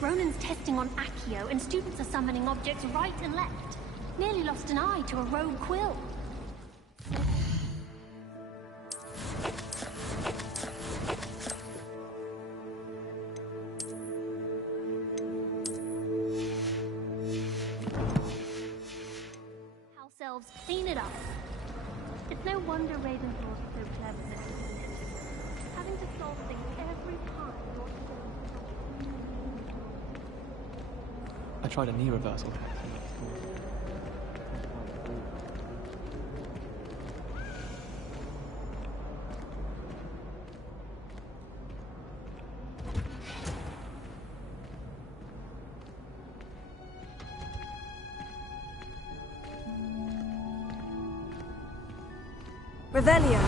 Ronan's testing on Accio, and students are summoning objects right and left. Nearly lost an eye to a rogue quill. House elves, clean it up. It's no wonder Ravenclaw is so clever at this. Having to solve things every time. I tried a knee reversal. Revelio!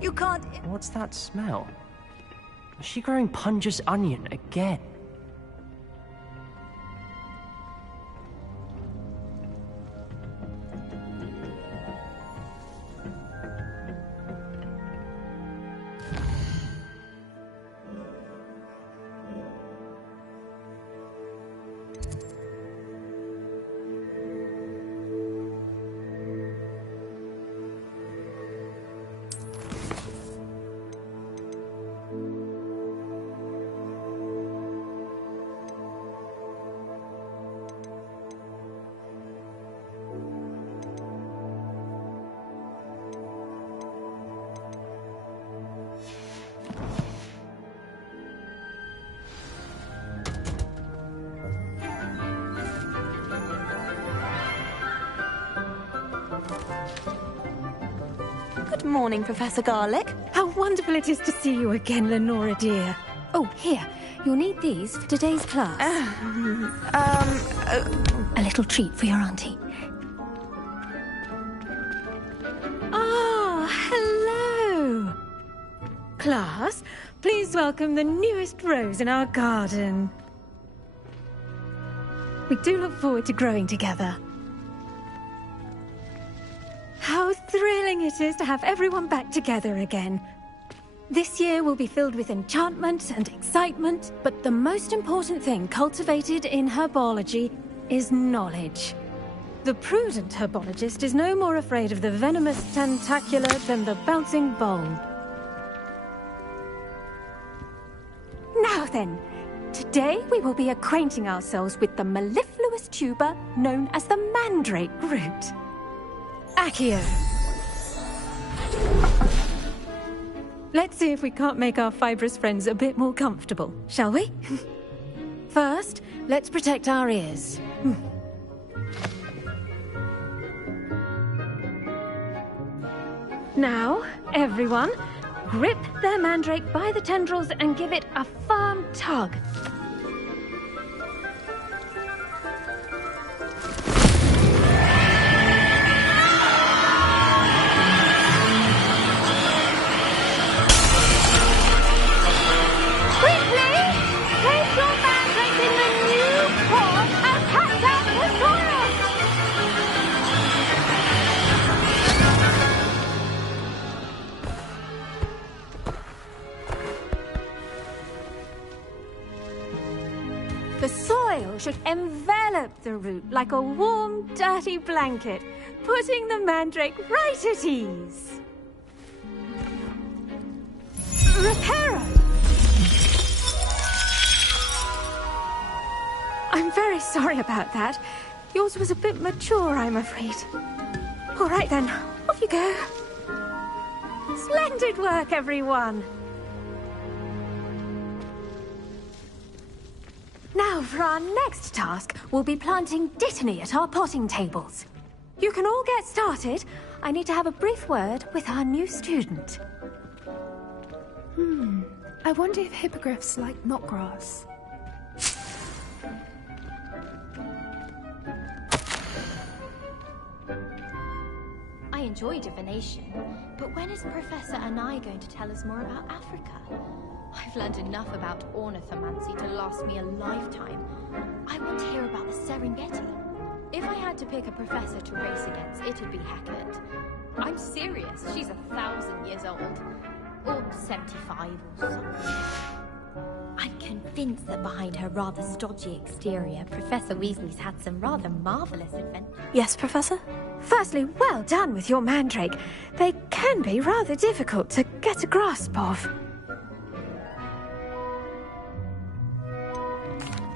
You can't... What's that smell? Is she growing Punja's onion again? Good morning, Professor Garlick. How wonderful it is to see you again, Lenora dear. Oh, here. You'll need these for today's class. A little treat for your auntie. Ah, hello. Class, please welcome the newest rose in our garden. We do look forward to growing together. How thrilling it is to have everyone back together again. This year will be filled with enchantment and excitement, but the most important thing cultivated in herbology is knowledge. The prudent herbologist is no more afraid of the venomous tentacula than the bouncing bulb. Now then, today we will be acquainting ourselves with the mellifluous tuber known as the mandrake root. Accio. Let's see if we can't make our fibrous friends a bit more comfortable, shall we? First, let's protect our ears. Now, everyone, grip their mandrake by the tendrils and give it a firm tug. The soil should envelop the root like a warm, dirty blanket, putting the mandrake right at ease. Reparo! I'm very sorry about that. Yours was a bit mature, I'm afraid. All right then, off you go. Splendid work, everyone! Now, for our next task, we'll be planting Dittany at our potting tables. You can all get started. I need to have a brief word with our new student. I wonder if hippogriffs like knotgrass. I enjoy divination, but when is Professor Anai going to tell us more about Africa? I've learned enough about ornithomancy to last me a lifetime. I want to hear about the Serengeti. If I had to pick a professor to race against, it'd be Hecate. I'm serious, she's 1,000 years old. Or 75 or something. I'm convinced that behind her rather stodgy exterior, Professor Weasley's had some rather marvellous adventures. Yes, Professor? Firstly, well done with your mandrake. They can be rather difficult to get a grasp of.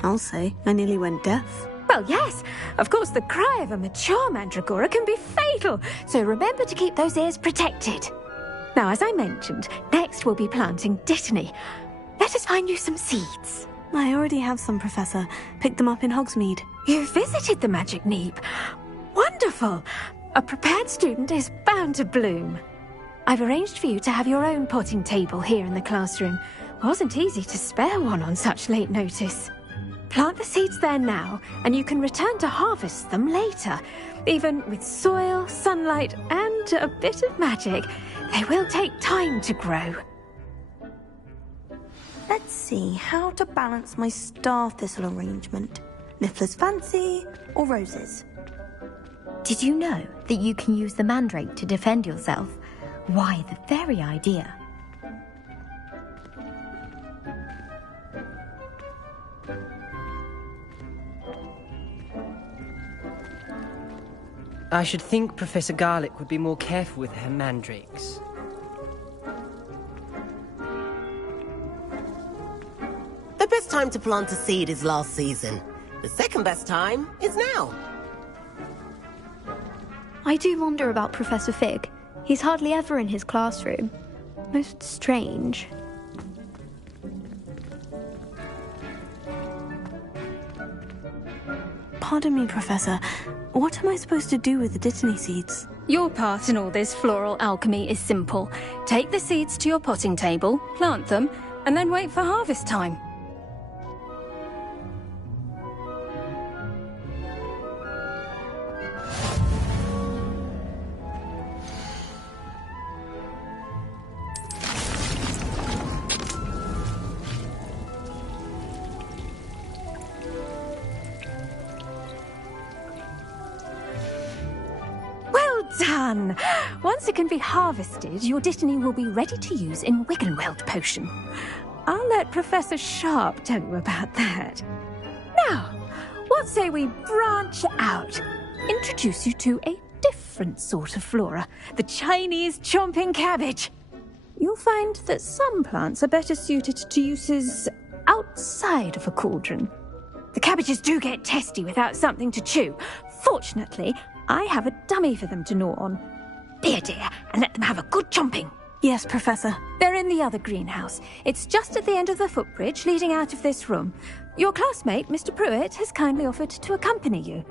I'll say, I nearly went deaf. Well, yes. Of course, the cry of a mature mandragora can be fatal, so remember to keep those ears protected. Now, as I mentioned, next we'll be planting Dittany. Let us find you some seeds. I already have some, Professor. Picked them up in Hogsmeade. You visited the Magic Neep. Wonderful! A prepared student is bound to bloom. I've arranged for you to have your own potting table here in the classroom. Wasn't easy to spare one on such late notice. Plant the seeds there now, and you can return to harvest them later. Even with soil, sunlight, and a bit of magic, they will take time to grow. Let's see how to balance my star thistle arrangement. Niffler's fancy or roses? Did you know that you can use the mandrake to defend yourself? Why, the very idea. I should think Professor Garlick would be more careful with her mandrakes. The best time to plant a seed is last season. The second best time is now. I do wonder about Professor Fig. He's hardly ever in his classroom. Most strange. Pardon me, Professor. What am I supposed to do with the Dittany seeds? Your part in all this floral alchemy is simple. Take the seeds to your potting table, plant them, and then wait for harvest time. done! Once it can be harvested, your Dittany will be ready to use in Wiggenweld potion. I'll let Professor Sharp tell you about that. Now, what say we branch out? Introduce you to a different sort of flora, the Chinese chomping cabbage. You'll find that some plants are better suited to uses outside of a cauldron. The cabbages do get testy without something to chew. Fortunately, I have a dummy for them to gnaw on. Be a dear and let them have a good chomping. Yes, Professor. They're in the other greenhouse. It's just at the end of the footbridge leading out of this room. Your classmate, Mr. Pruitt, has kindly offered to accompany you.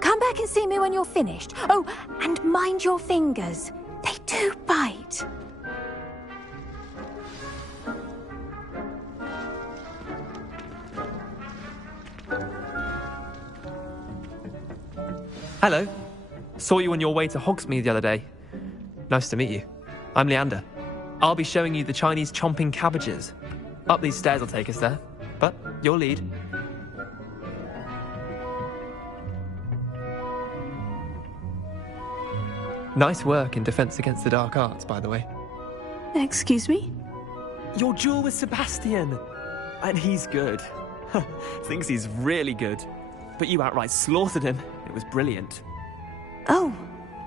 Come back and see me when you're finished. Oh, and mind your fingers. They do bite. Hello. Saw you on your way to Hogsmeade the other day. Nice to meet you. I'm Leander. I'll be showing you the Chinese chomping cabbages. Up these stairs will take us there, but you'll lead. Nice work in Defense Against the Dark Arts, by the way. Excuse me? Your duel with Sebastian! And he's good. Thinks he's really good. But you outright slaughtered him. It was brilliant. Oh,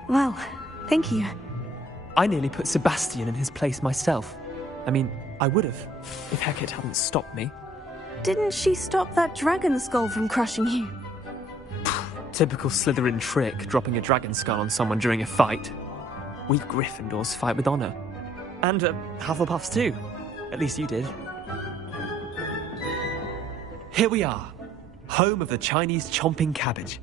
well, thank you. I nearly put Sebastian in his place myself. I mean, I would have, if Hecate hadn't stopped me. Didn't she stop that dragon skull from crushing you? Typical Slytherin trick, dropping a dragon skull on someone during a fight. We Gryffindors fight with honour. And Hufflepuffs too. At least you did. Here we are, home of the Chinese chomping cabbage.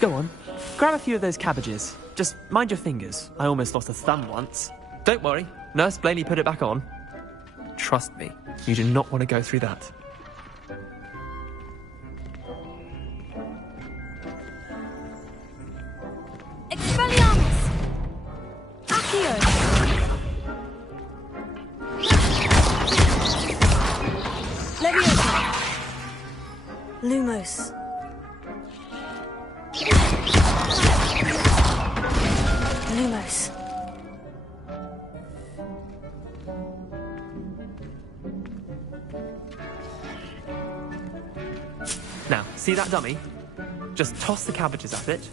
Go on, grab a few of those cabbages. Just mind your fingers. I almost lost a thumb once. Don't worry, Nurse Blaney put it back on. Trust me, you do not want to go through that. Expelliarmus! Accio! Leviosa! Lumos. Lumos. Now, see that dummy? Just toss the cabbages at it,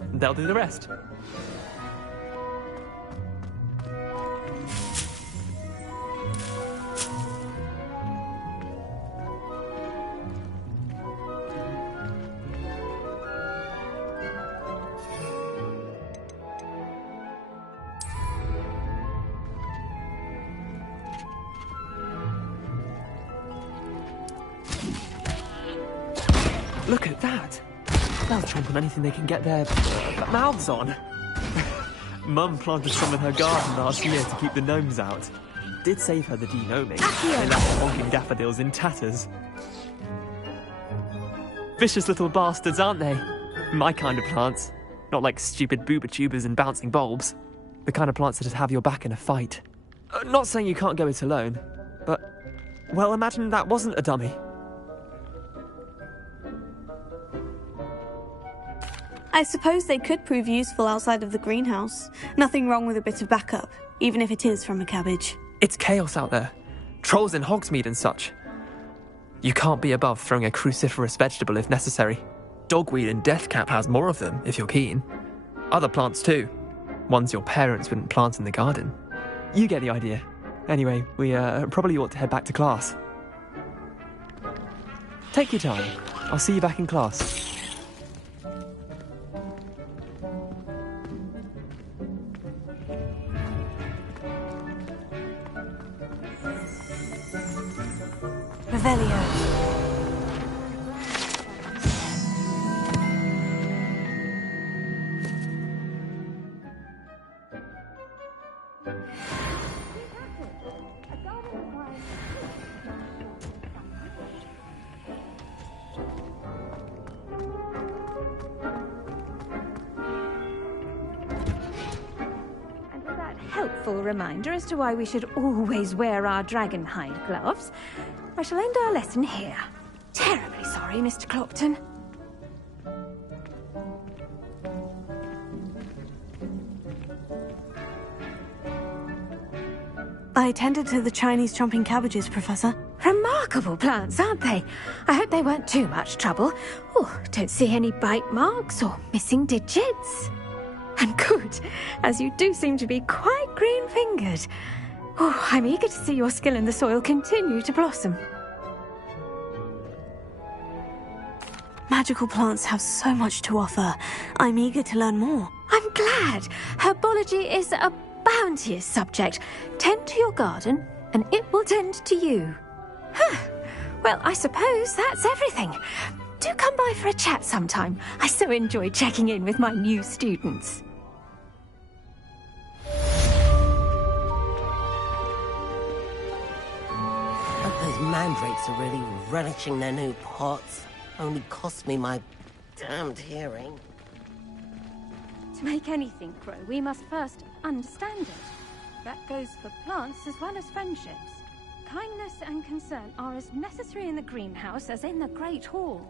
and they'll do the rest. Look at that! They'll chomp on anything they can get their mouths on. Mum planted some in her garden last year to keep the gnomes out. Did save her the de-gnoming. They left the honking daffodils in tatters. Vicious little bastards, aren't they? My kind of plants. Not like stupid booba tubers and bouncing bulbs. The kind of plants that just have your back in a fight. Not saying you can't go it alone, but... well, imagine that wasn't a dummy. I suppose they could prove useful outside of the greenhouse. Nothing wrong with a bit of backup, even if it is from a cabbage. It's chaos out there. Trolls in Hogsmeade and such. You can't be above throwing a cruciferous vegetable if necessary. Dogweed and deathcap has more of them, if you're keen. Other plants too. Ones your parents wouldn't plant in the garden. You get the idea. Anyway, we probably ought to head back to class. Take your time. I'll see you back in class. Revelio. Helpful reminder as to why we should always wear our dragonhide gloves. I shall end our lesson here. Terribly sorry, Mr. Clopton. I tended to the Chinese chomping cabbages, Professor. Remarkable plants, aren't they? I hope they weren't too much trouble. Oh, don't see any bite marks or missing digits. And good, as you do seem to be quite green-fingered. Oh, I'm eager to see your skill in the soil continue to blossom. Magical plants have so much to offer. I'm eager to learn more. I'm glad. Herbology is a bounteous subject. Tend to your garden, and it will tend to you. Huh. Well, I suppose that's everything. Do come by for a chat sometime. I so enjoy checking in with my new students. But those mandrakes are really relishing their new pots. Only cost me my damned hearing. To make anything grow, we must first understand it. That goes for plants as well as friendships. Kindness and concern are as necessary in the greenhouse as in the Great Hall.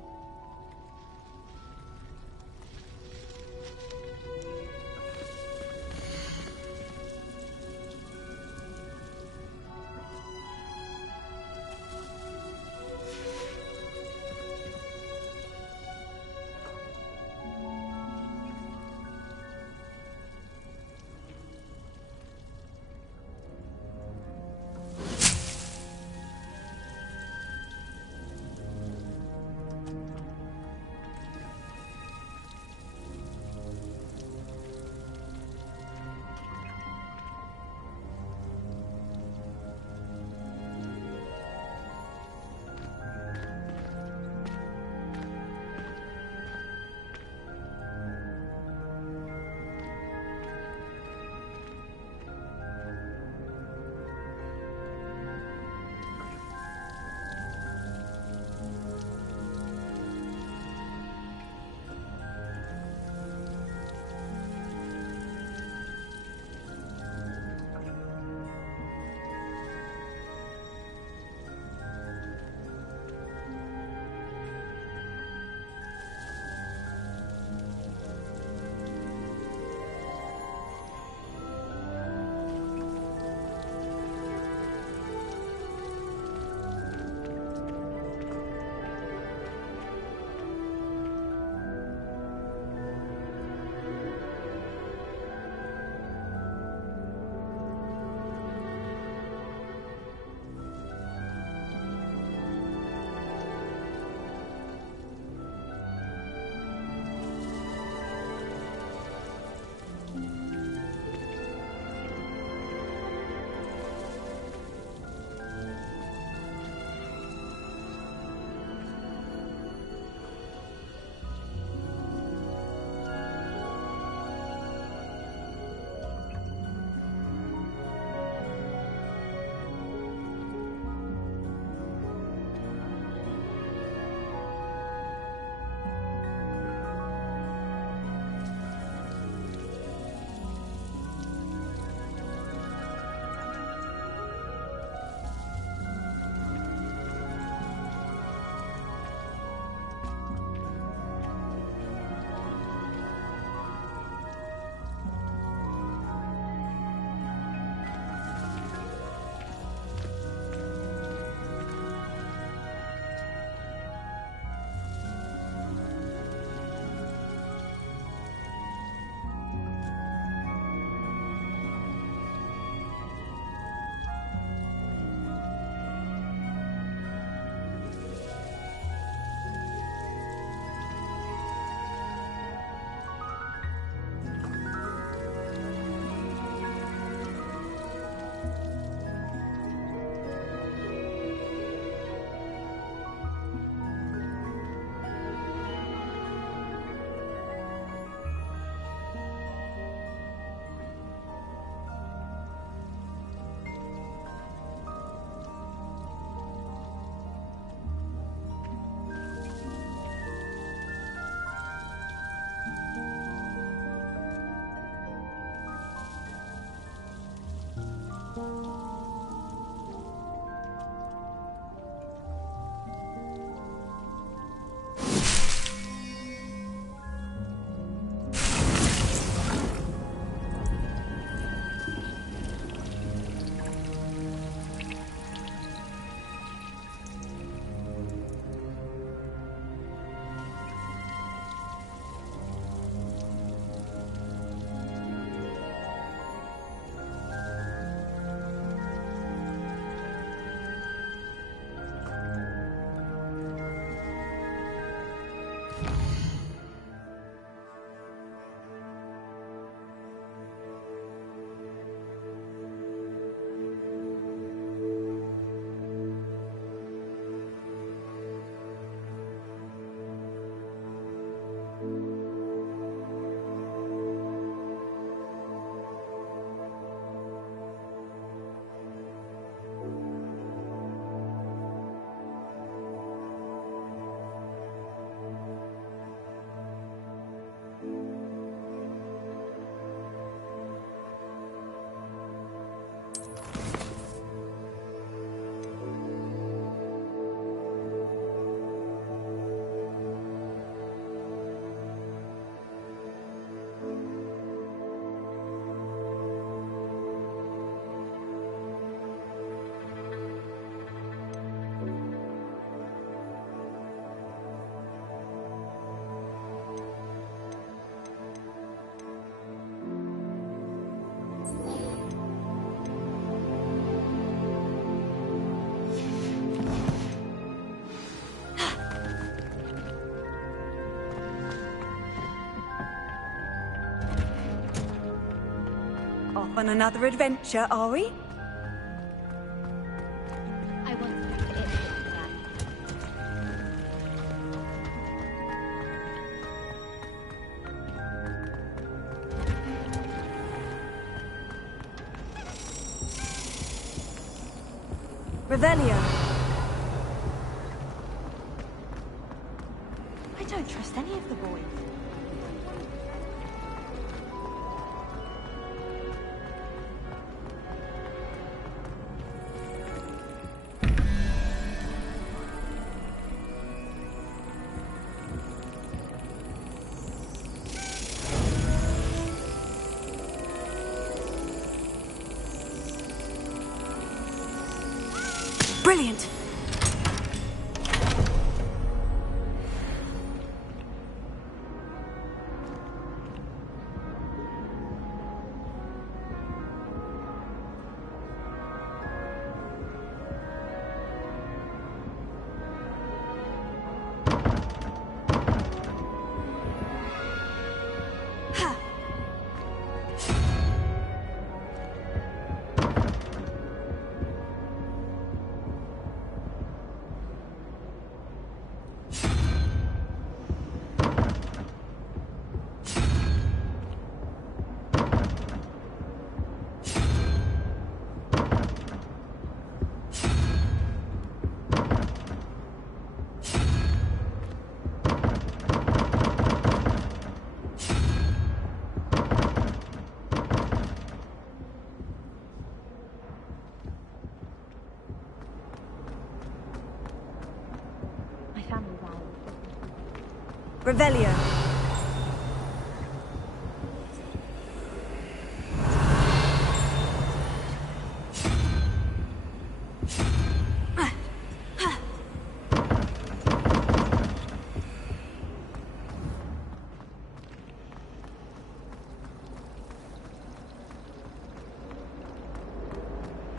off on another adventure, are we? I want to look at it this time. Revelio. I don't trust any of the boys. Brilliant! Revelio.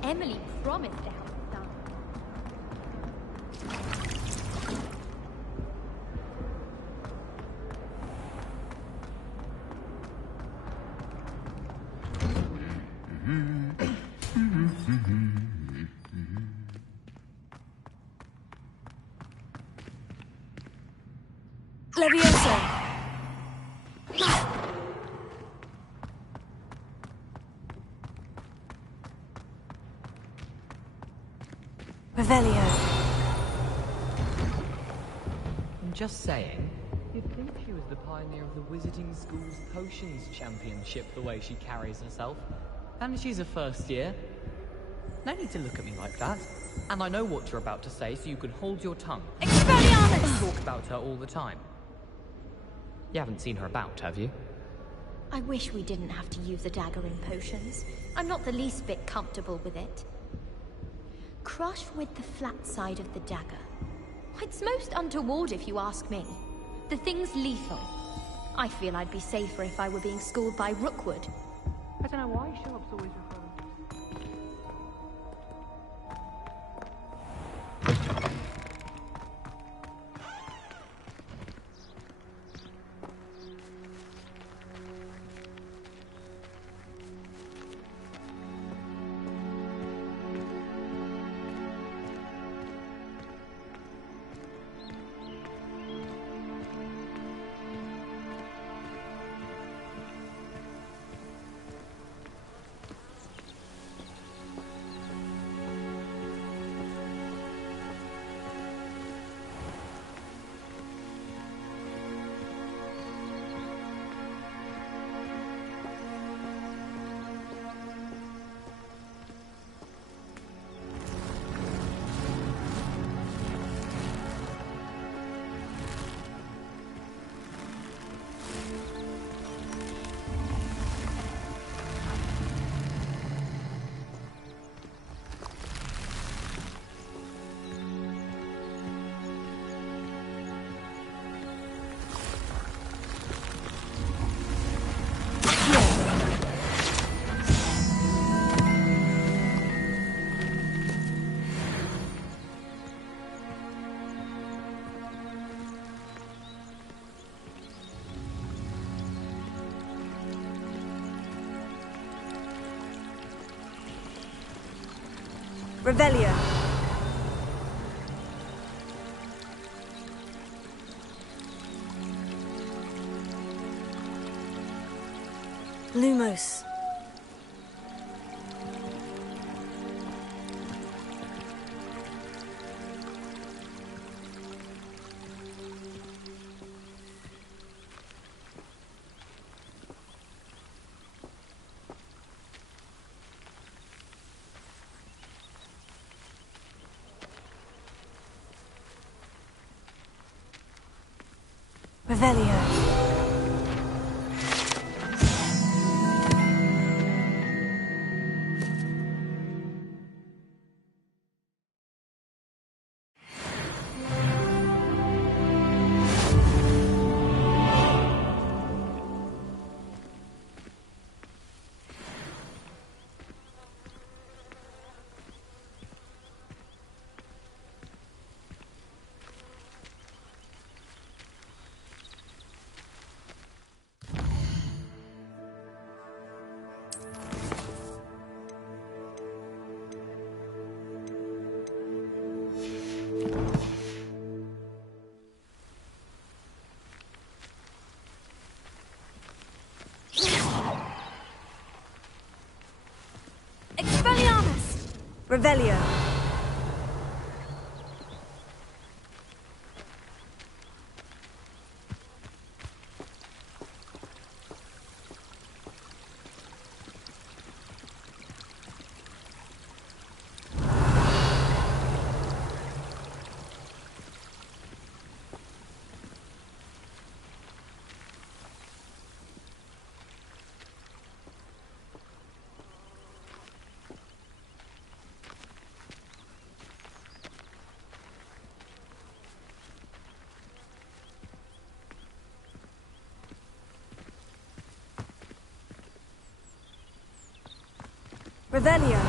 Emily promised to help us out. Levioso. Revelio. I'm just saying, you'd think she was the pioneer of the Wizarding School's Potions Championship the way she carries herself. And she's a first year. No need to look at me like that. And I know what you're about to say, so you can hold your tongue. Expelliarmus! Talk about her all the time. You haven't seen her about, have you? I wish we didn't have to use a dagger in potions. I'm not the least bit comfortable with it. Crush with the flat side of the dagger. It's most untoward if you ask me. The thing's lethal. I feel I'd be safer if I were being schooled by Rookwood. I don't know why Sharp's always referring. Revelio. Lumos. Revelio. Expelliarmus! Revelio. Revelio.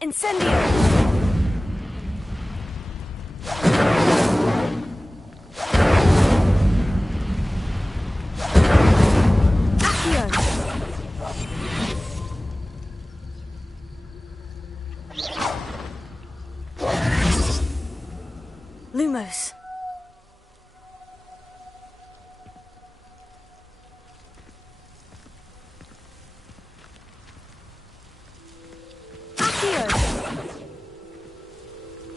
Incendio! Accio! Lumos.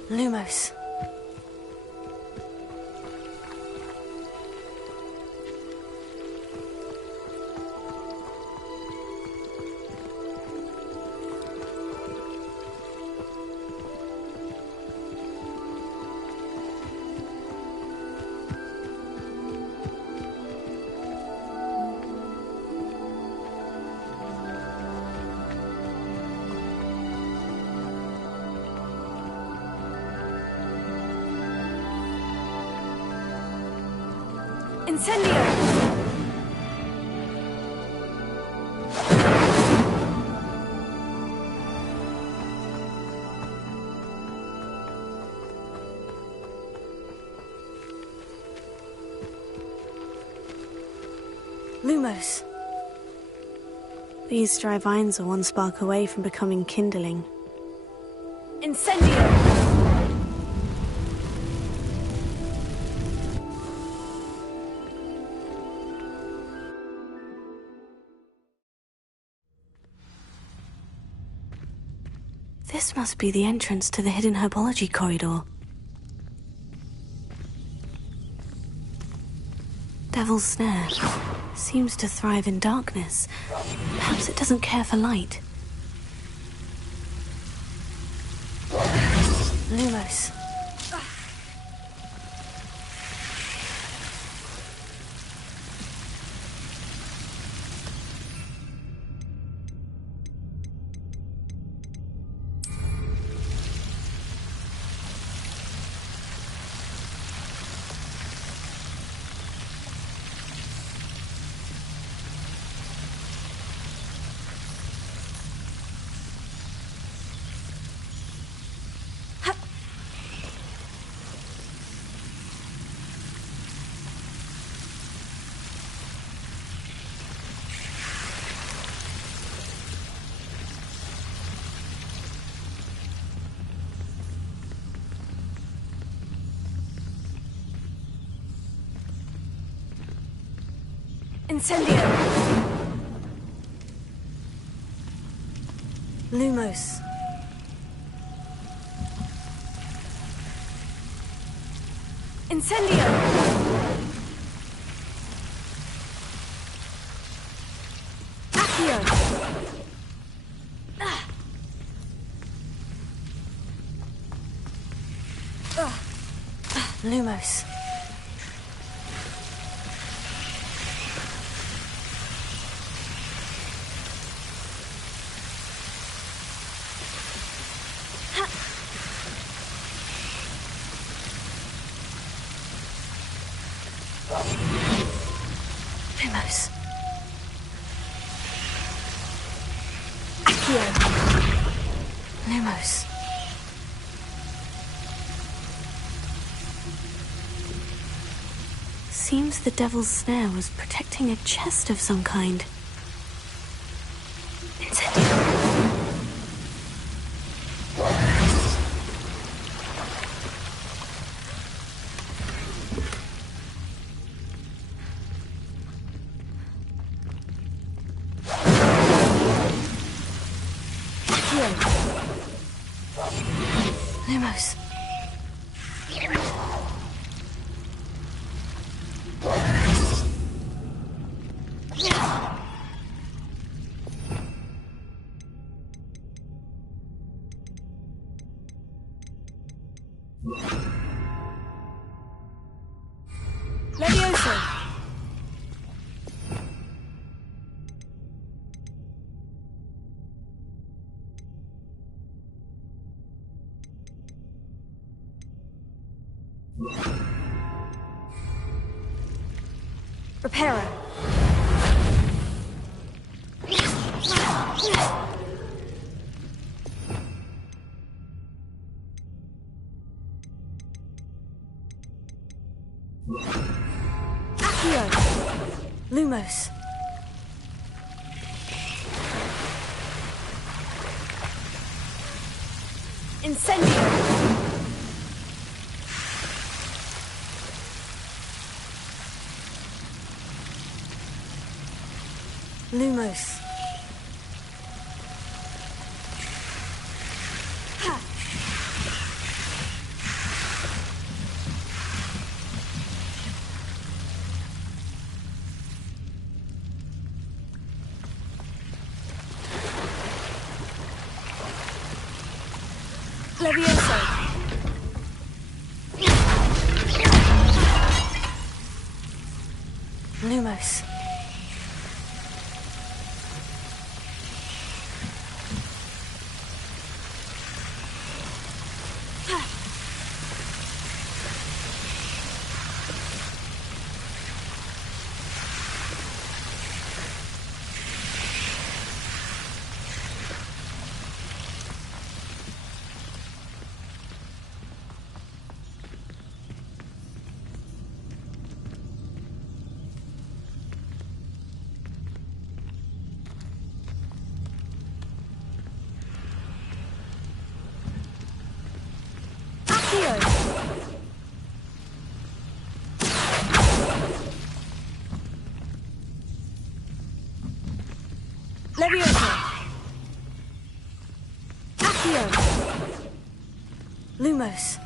Lumos. Incendio! Lumos. These dry vines are one spark away from becoming kindling. Incendio! This must be the entrance to the hidden herbology corridor. Devil's Snare seems to thrive in darkness. Perhaps it doesn't care for light. Lumos. Incendio! Lumos. Incendio! Accio! Lumos. Lumos. Accio. Lumos. Seems the devil's snare was protecting a chest of some kind. Incendio. Lumos. Levioso. Reparo. Accio. Lumos. Incendio. Lumos. Ha. Levioso. Lumos. Levioso. Accio. Lumos.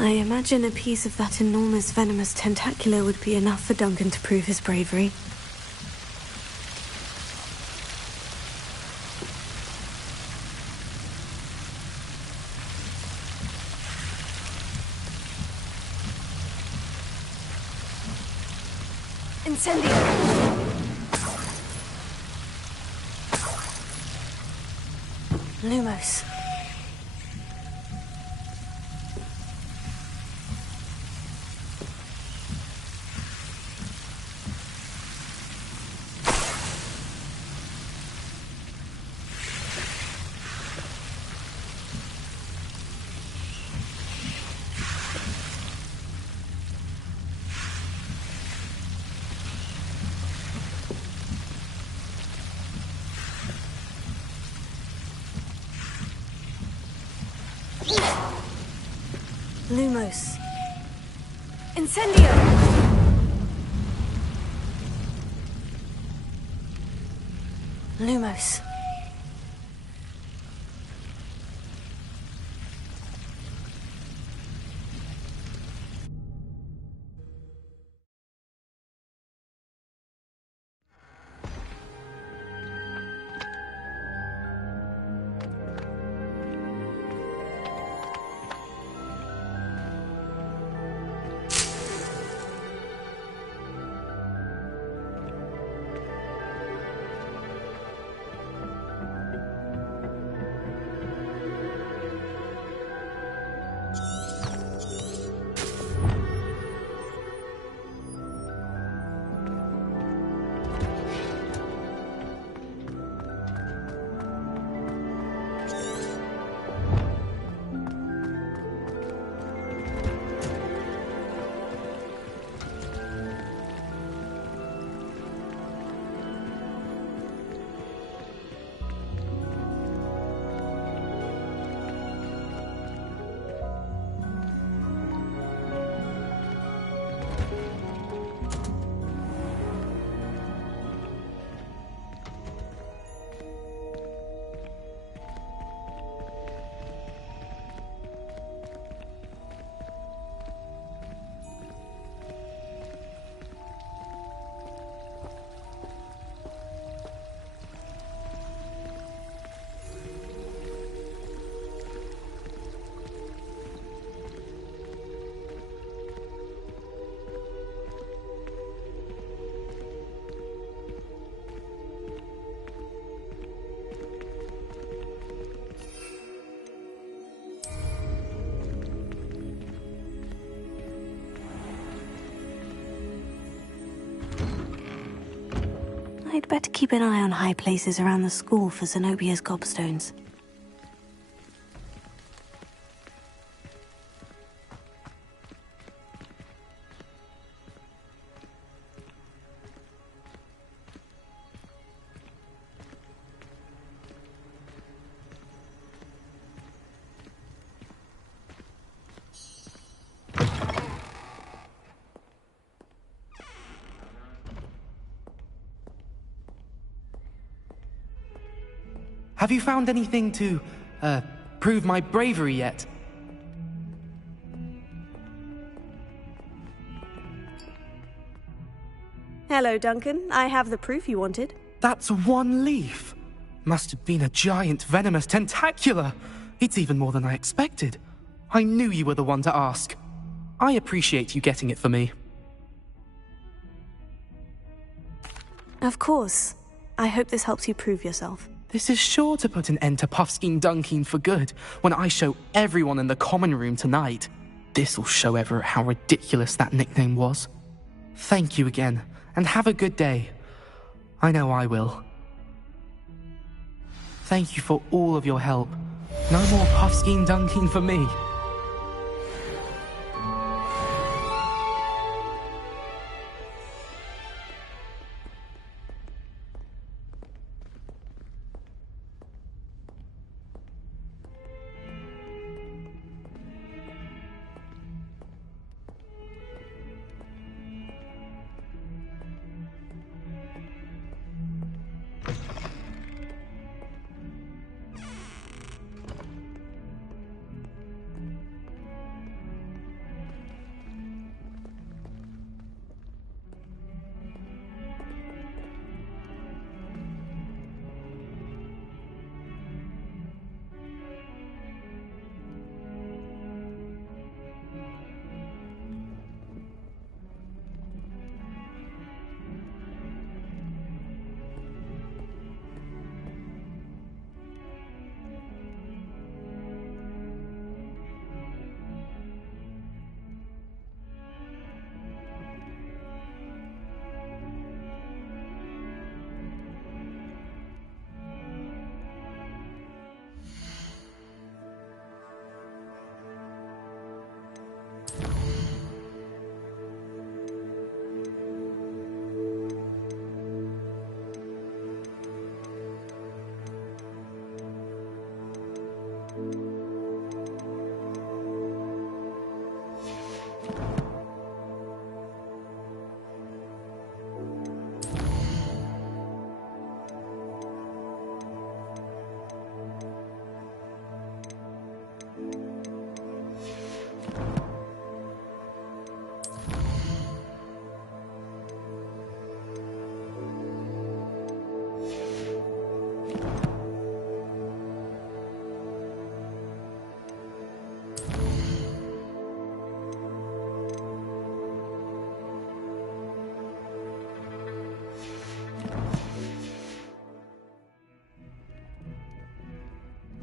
I imagine a piece of that enormous venomous tentacula would be enough for Duncan to prove his bravery. Incendio! Lumos. Lumos. Incendio! Lumos. I'd better keep an eye on high places around the school for Zenobia's gobstones. Have you found anything to, prove my bravery yet? Hello, Duncan. I have the proof you wanted. That's one leaf. Must have been a giant venomous tentacula. It's even more than I expected. I knew you were the one to ask. I appreciate you getting it for me. Of course. I hope this helps you prove yourself. This is sure to put an end to Puffskein Dunkeen for good when I show everyone in the common room tonight. This'll show Everett how ridiculous that nickname was. Thank you again, and have a good day. I know I will. Thank you for all of your help. No more Puffskein Dunkeen for me.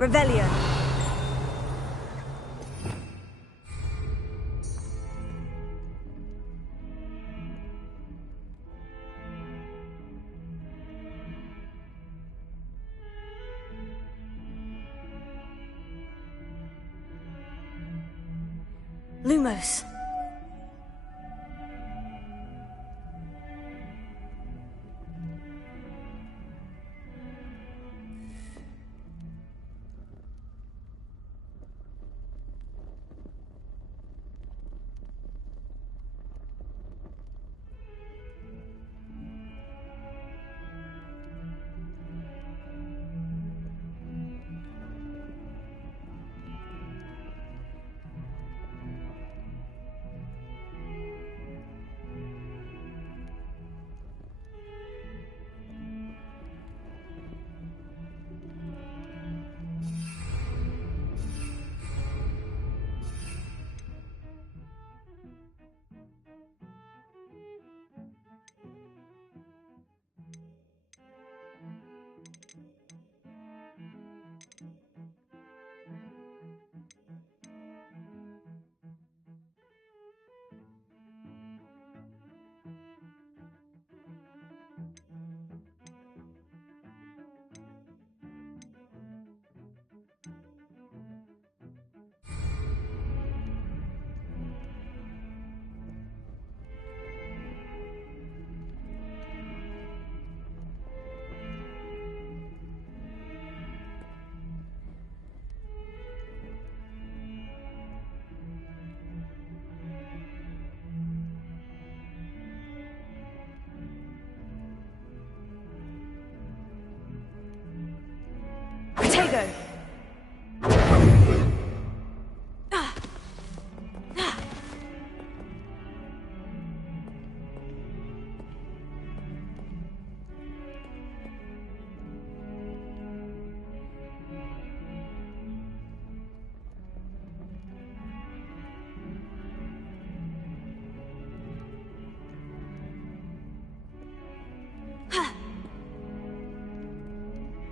Revelio. Lumos. Protego.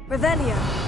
Revelio.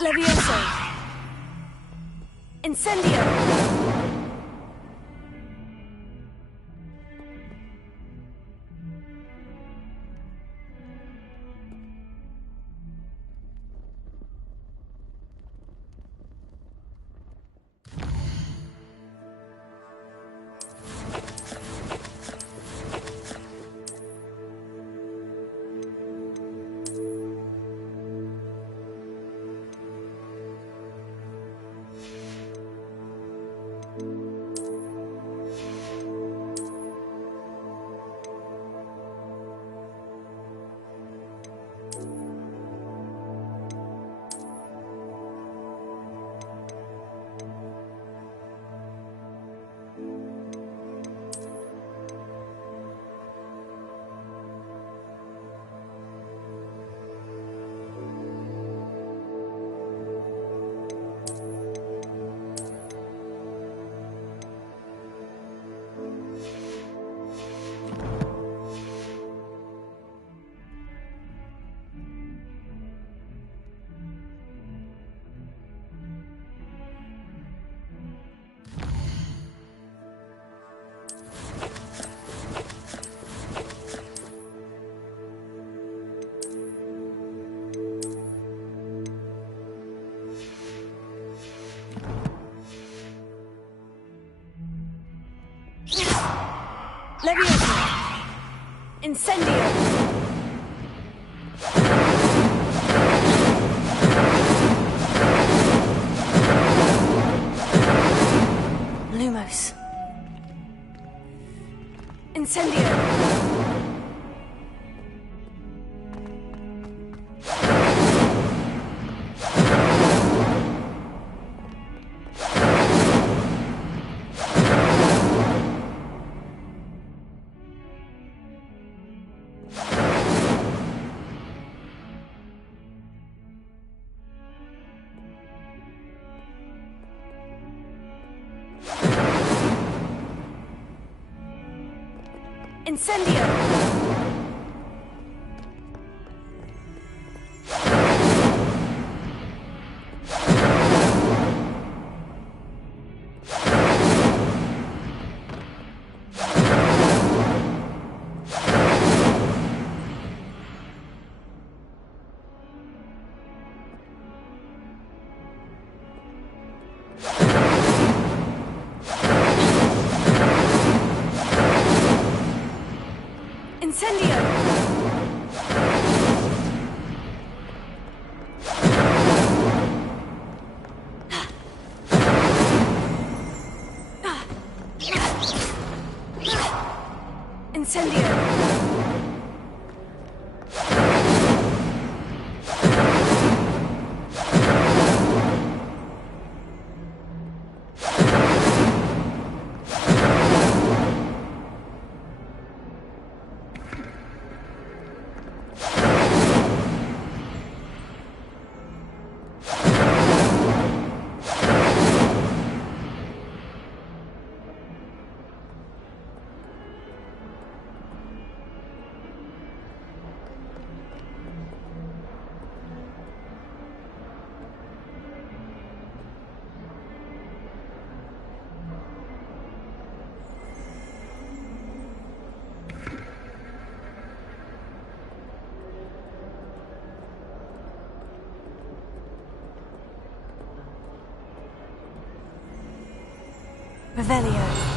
Levioso! Incendio! Levioso! Incendio! Lumos. Incendio! Incendio! Revelio.